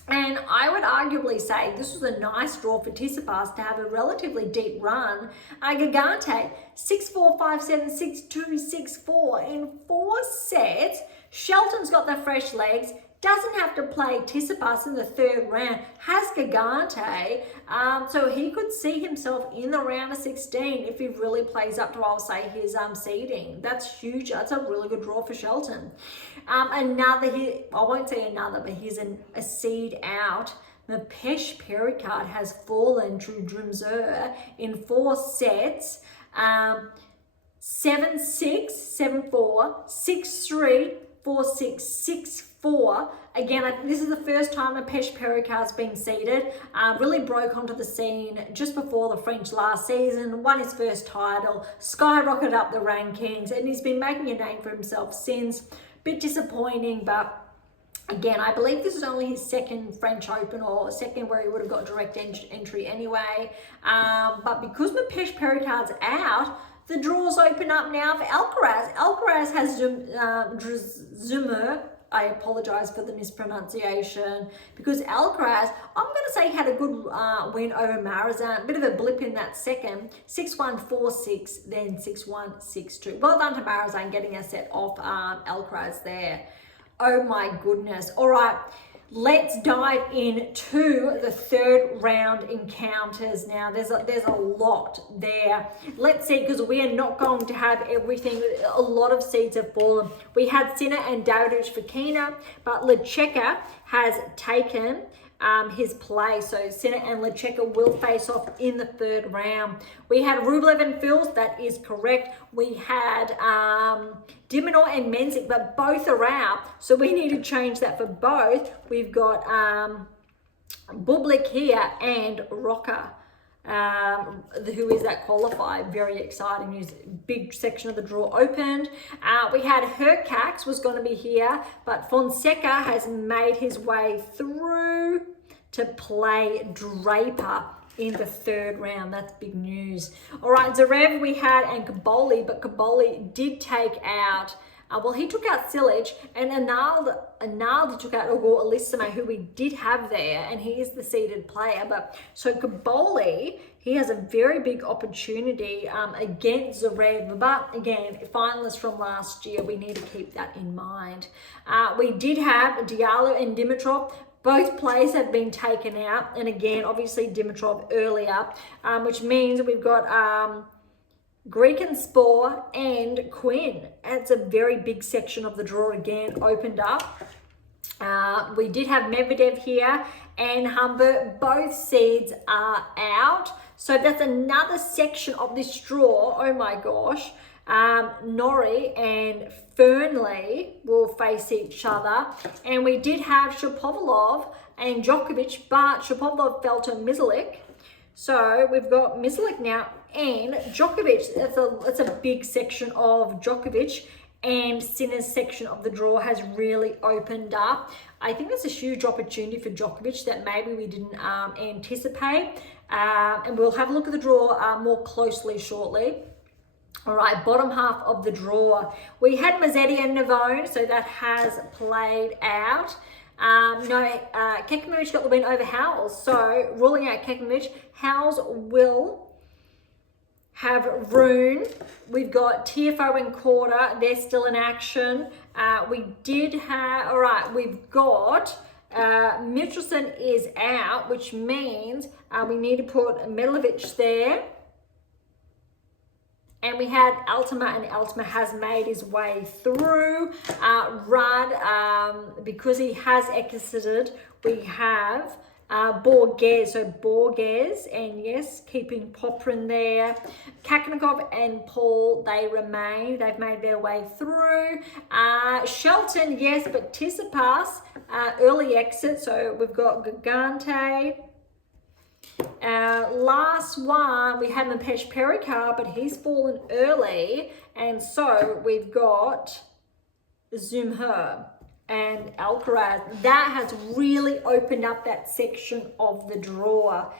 and I would arguably say this was a nice draw for Tsitsipas to have a relatively deep run. Gigante 6-4, 5-7, 6-2, 6-4 in 4 sets. Shelton's got the fresh legs, doesn't have to play Tsitsipas in the 3rd round, has Gigante, so he could see himself in the round of 16 if he really plays up to, I'll say, his seeding. That's huge. That's a really good draw for Shelton. I won't say another, but here's a seed out. The Pesh Pericard has fallen to Drumzer in 4 sets. 7-6, 7-4, 6-3, 4-6, 6-4. Again, this is the first time a Pesh Pericard's been seeded. Really broke onto the scene just before the French last season, won his first title, skyrocketed up the rankings, and he's been making a name for himself since. Bit disappointing, but again, I believe this is only his 2nd French Open, or 2nd where he would have got direct entry anyway. But because Pesh Pericard's out, the draws open up now for Alcaraz. Alcaraz has Zumur. I apologize for the mispronunciation, because Alcaraz, I'm going to say, had a good win over Marazan. Bit of a blip in that second. 6-1, 4-6, then 6-1, 6-2. Well done to Marazan getting a set off Alcaraz there. Oh my goodness. All right. Let's dive into the 3rd round encounters now. There's a lot there. Let's see, because we are not going to have everything. A lot of seeds have fallen. We had Sinner and Davidovich for Kina, but Lecheka has taken his place. So Sinner and Lecheka will face off in the 3rd round. We had Rublev and Fils, that is correct. We had Dimonor and Menzik, but both are out. So we need to change that for both. We've got Bublik here and Rocker, who is that qualified. Very exciting news. Big section of the draw opened. We had Hercax was going to be here, but Fonseca has made his way through to play Draper in the 3rd round. That's big news. All right, Zverev we had, and Kaboli, but Kaboli did take out, he took out Silic, and Analdi took out Ugo Elisime, who we did have there, and he is the seeded player. But so Kaboli, he has a very big opportunity against Zverev, but again, finalists from last year, we need to keep that in mind. We did have Diallo and Dimitrov. Both players have been taken out, and again, obviously Dimitrov earlier, which means we've got Greek and Spore and Quinn. It's a very big section of the draw again, opened up. We did have Medvedev here and Humbert. Both seeds are out. So that's another section of this draw. Oh my gosh. Norrie and Fernley will face each other. And we did have Shapovalov and Djokovic, but Shapovalov fell to Mislik. So we've got Mislik now and Djokovic. That's a big section of Djokovic, and Sinner's section of the draw has really opened up. I think that's a huge opportunity for Djokovic that maybe we didn't anticipate. And we'll have a look at the draw more closely shortly. All right, bottom half of the draw. We had Mazzetti and Navone, so that has played out. Kekmanovic got the win over Howells. So ruling out Kekmanovic, Howells will have Rune. We've got TFO and Quarter. They're still in action. We've got Mitchelson is out, which means we need to put Medlovic there. And we had Altama, and Altama has made his way through. Rudd, because he has exited, we have Berge, so Berge, and yes, keeping Poprin there. Kaknikov and Paul, they remain. They've made their way through. Shelton, yes, but Tsitsipas, early exit. So we've got Gigante. Last one, we had Mapesh Perikar, but he's fallen early. And so we've got Zumher and Alcaraz. That has really opened up that section of the draw.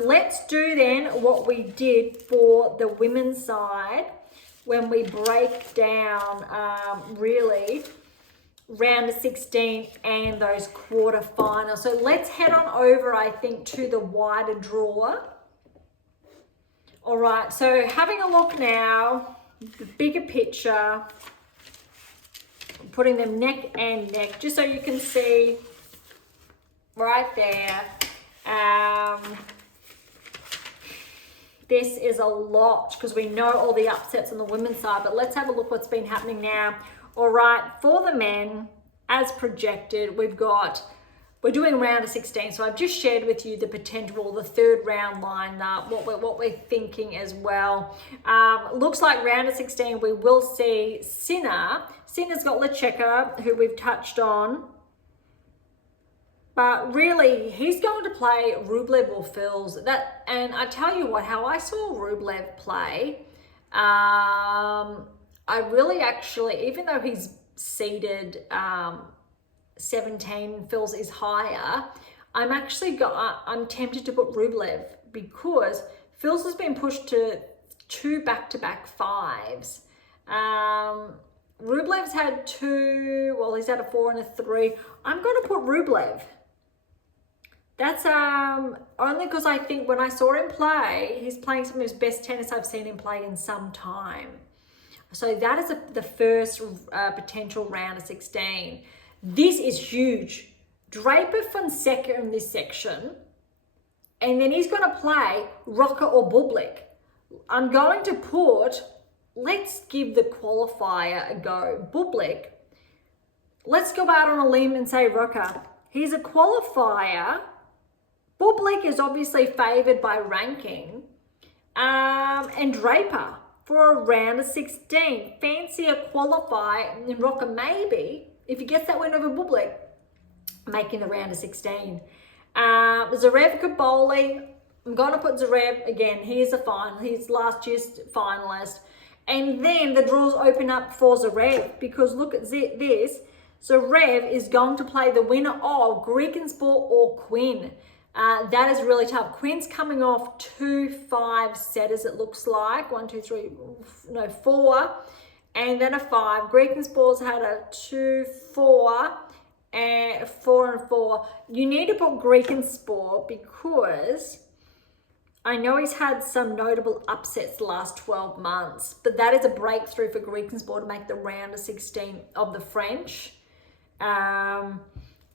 Let's do then what we did for the women's side when we break down really round of 16 and those quarterfinals. So let's head on over, I think, to the wider draw. All right, so having a look now, the bigger picture, putting them neck and neck, just so you can see right there. This is a lot because we know all the upsets on the women's side, but let's have a look what's been happening now. All right, for the men, as projected, we're doing round of 16. So I've just shared with you the potential, the third round lineup, what we're thinking as well. Looks like round of 16, we will see Sinner. Sinner's got Lecheka, who we've touched on. But really, he's going to play Rublev or Fils. And I tell you what, how I saw Rublev play, I really actually, even though he's seeded 17, Fils is higher, I'm tempted to put Rublev because Fils has been pushed to 2 back-to-back 5s. Rublev's had 2, well, he's had a 4 and a 3. I'm going to put Rublev. That's only because I think when I saw him play, he's playing some of his best tennis I've seen him play in some time. So that is the first potential round of 16. This is huge. Draper Fonseca in this section. And then he's going to play Rocker or Bublik. I'm going to put, let's give the qualifier a go. Bublik, let's go out on a limb and say Rocker. He's a qualifier. Bublik is obviously favoured by ranking. And Draper for a round of 16. Fancy a qualifier and Rocker maybe, if he gets that win over Bublik, making the round of 16. Zverev Kaboli, I'm going to put Zverev again. He's a final. He's last year's finalist. And then the draws open up for Zverev because look at this. Zverev is going to play the winner of Grekensport or Quinn. That is really tough. Quinn's coming off 2 5-setters, it looks like. 4, and then a 5. Grekensport's had a 2 4 and 4 and 4. You need to put Grekensport because I know he's had some notable upsets the last 12 months, but that is a breakthrough for Grekensport to make the round of 16 of the French.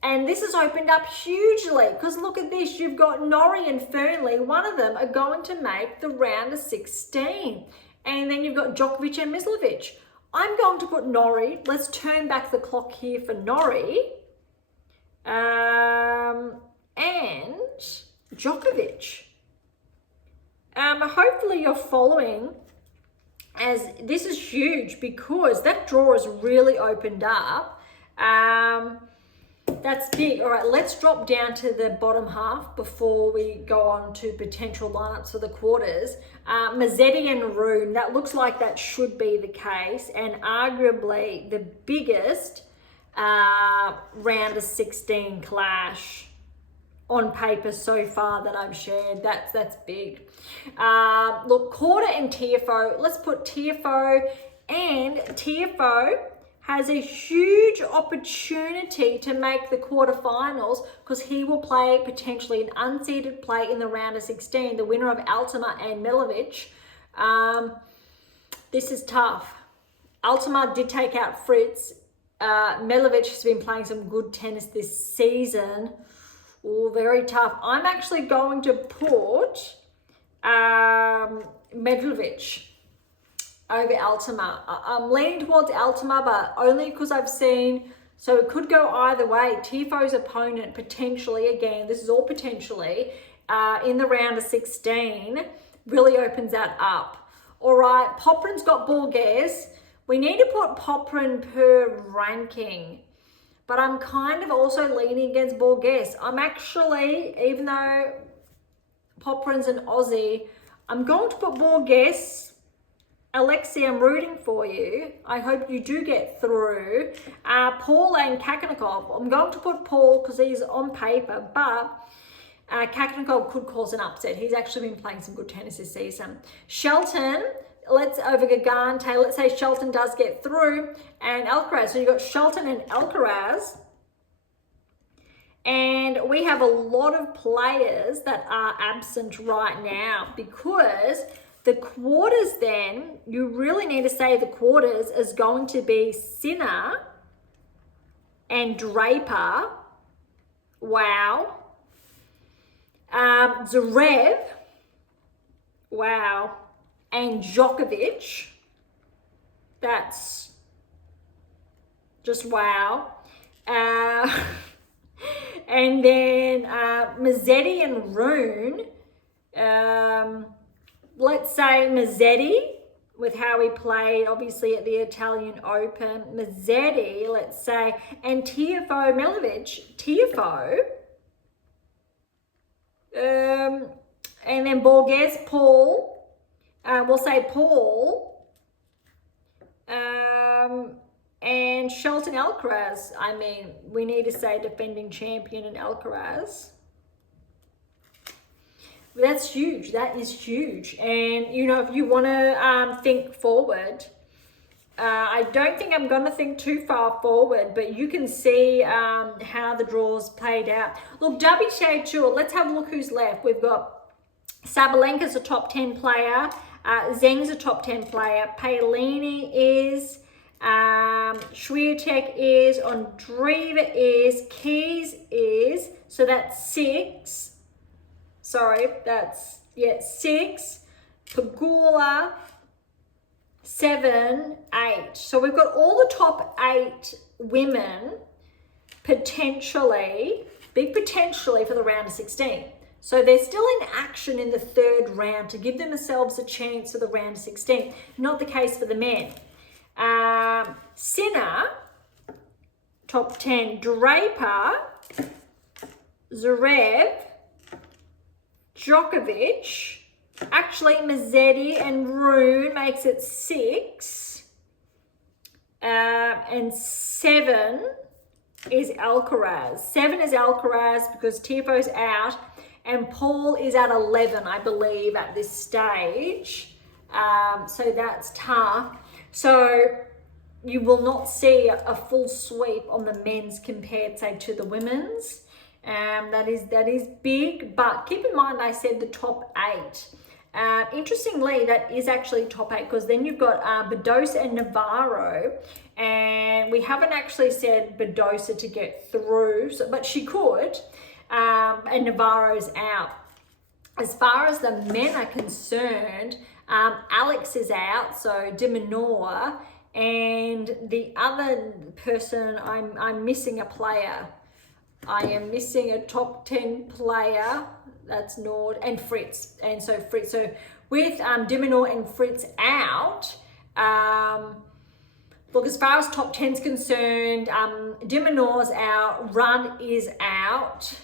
And this has opened up hugely because look at this. You've got Norrie and Fernley. One of them are going to make the round of 16. And then you've got Djokovic and Mislovic. I'm going to put Norrie. Let's turn back the clock here for Norrie. And Djokovic. Hopefully you're following, as this is huge because that draw has really opened up. That's big. All right, let's drop down to the bottom half before we go on to potential lineups for the quarters. Mazzetti and Rune, that looks like that should be the case, and arguably the biggest round of 16 clash on paper so far that I've shared. That's big. Look, Korda and Tiafoe. Let's put Tiafoe, and Tiafoe has a huge opportunity to make the quarterfinals because he will play potentially an unseeded play in the round of 16, the winner of Altama and Medlovic. This is tough. Altama did take out Fritz Medvedev has been playing some good tennis this season. Oh, very tough. I'm actually going to put Medvedev over Altama. I'm leaning towards Altama, but only because I've seen, so it could go either way. Tiafoe's opponent potentially, again, this is all potentially, in the round of 16, really opens that up. All right, Poprin's got Borges. We need to put Poprin per ranking, but I'm kind of also leaning against Borges. I'm actually, even though Poprin's an Aussie, I'm going to put Borges. Alexei, I'm rooting for you. I hope you do get through. Paul and Kakanakov. I'm going to put Paul because he's on paper, but Kakanakov could cause an upset. He's actually been playing some good tennis this season. Shelton, let's over Gigante. Let's say Shelton does get through. And Alcaraz. So you've got Shelton and Alcaraz. And we have a lot of players that are absent right now because the quarters then, you really need to say the quarters is going to be Sinner and Draper. Wow. Zverev. Wow. And Djokovic. That's just wow. And then Mazzetti and Rune. Let's say Mazzetti, with how he played, obviously, at the Italian Open. Mazzetti, let's say, and Tiafoe Milovic. Tiafoe. And then Borges, Paul. We'll say Paul. And Shelton Alcaraz. I mean, we need to say defending champion and Alcaraz. That's huge. That is huge. And, you know, if you want to think forward, I don't think I'm going to think too far forward, but you can see how the draws played out. Look, WTA Tour, let's have a look who's left. We've got Sabalenka's a top 10 player. Zeng's a top 10 player. Paolini is. Swiatek is. Ondreeva is. Keys is. So that's 6. Sorry, that's, 6. Pegula, 7, 8. So we've got all the top 8 women potentially, big potentially for the round of 16. So they're still in action in the 3rd round to give themselves a chance for the round of 16. Not the case for the men. Sinner, top 10. Draper, Zverev, Djokovic, actually Mazzetti and Rune makes it 6. And 7 is Alcaraz. 7 is Alcaraz because Tiafoe's out. And Paul is at 11, I believe, at this stage. So that's tough. So you will not see a full sweep on the men's compared, say, to the women's. That is big, but keep in mind I said the top 8. Interestingly, that is actually top 8 because then you've got Badosa and Navarro, and we haven't actually said Badosa to get through, so, but she could, and Navarro's out. As far as the men are concerned, Alex is out, so De Minaur, and the other person, I'm missing a player. I am missing a top 10 player. That's Nord and Fritz. And so Fritz. So with De Minaur and Fritz out, look, as far as top 10's concerned, De Minaur's out, Rudd is out,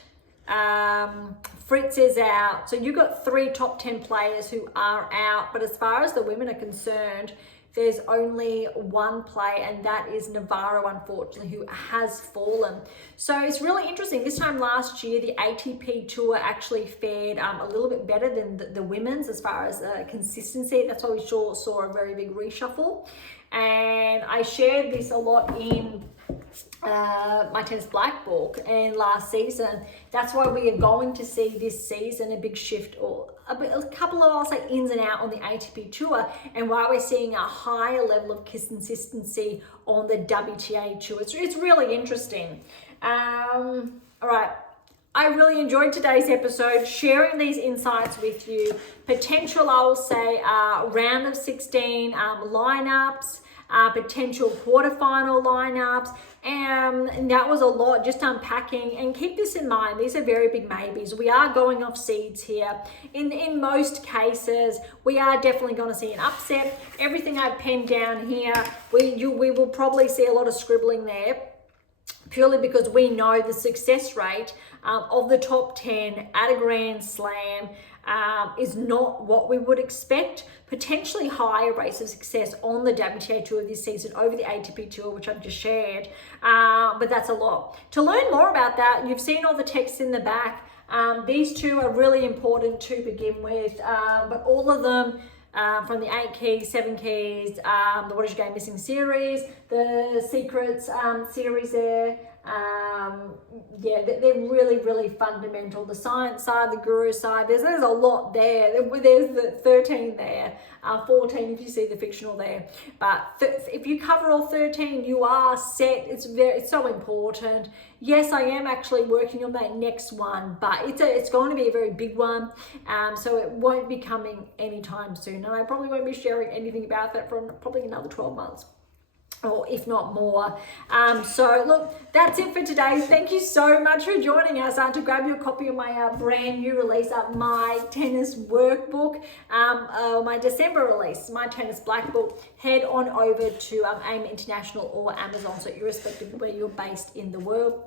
Fritz is out. So you've got 3 top 10 players who are out. But as far as the women are concerned, there's only one player, and that is Navarro, unfortunately, who has fallen. So it's really interesting. This time last year, the ATP Tour actually fared a little bit better than the women's as far as consistency. That's why we saw a very big reshuffle. And I shared this a lot in my tennis black book and last season. That's why we are going to see this season a big shift, or a couple of, I'll say, ins and out on the ATP tour, and why we're seeing a higher level of consistency on the WTA tour. It's really interesting. All right. I really enjoyed today's episode, sharing these insights with you. Potential, I will say, round of 16 lineups, potential quarterfinal lineups, and that was a lot, just unpacking. And keep this in mind, these are very big maybes. We are going off seeds here. In most cases, we are definitely going to see an upset. Everything I've penned down here, we will probably see a lot of scribbling there, purely because we know the success rate of the top 10 at a Grand Slam is not what we would expect. Potentially higher rates of success on the WTA Tour this season over the ATP Tour, which I've just shared, but that's a lot. To learn more about that, you've seen all the text in the back. These two are really important to begin with, but all of them, from the 8 keys, 7 keys, the What Is Your Game Missing series, the Secrets series there, yeah, they're really, really fundamental. The science side, the guru side, there's a lot there. There's the 13 there, 14 if you see the fictional there. But if you cover all 13, you are set. It's so important. Yes, I am actually working on that next one, but it's going to be a very big one. So it won't be coming anytime soon. And I probably won't be sharing anything about that for probably another 12 months. Or if not more. So look, that's it for today. Thank you so much for joining us. To grab your copy of my brand new release, My Tennis Workbook, my December release, My Tennis Black Book, head on over to AM8 International or Amazon, so irrespective of where you're based in the world.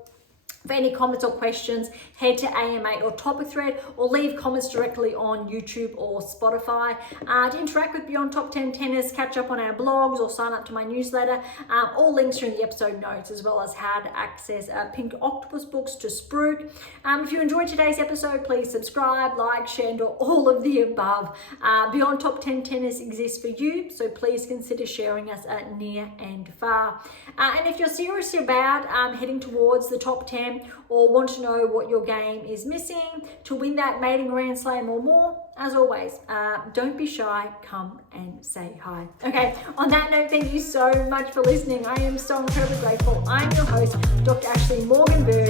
For any comments or questions, head to AM8 or Topic Thread, or leave comments directly on YouTube or Spotify. To interact with Beyond Top 10 Tennis, catch up on our blogs, or sign up to my newsletter, all links are in the episode notes, as well as how to access Pink Octopus books to Spruik. If you enjoyed today's episode, please subscribe, like, share, and all of the above. Beyond Top 10 Tennis exists for you, so please consider sharing us near and far. And if you're serious about heading towards the top 10, or want to know what your game is missing to win that maiden Grand Slam or more, as always, don't be shy, come and say hi. Okay, on that note, thank you so much for listening. I am so incredibly grateful. I'm your host, Dr. Ashley Morgan Berge,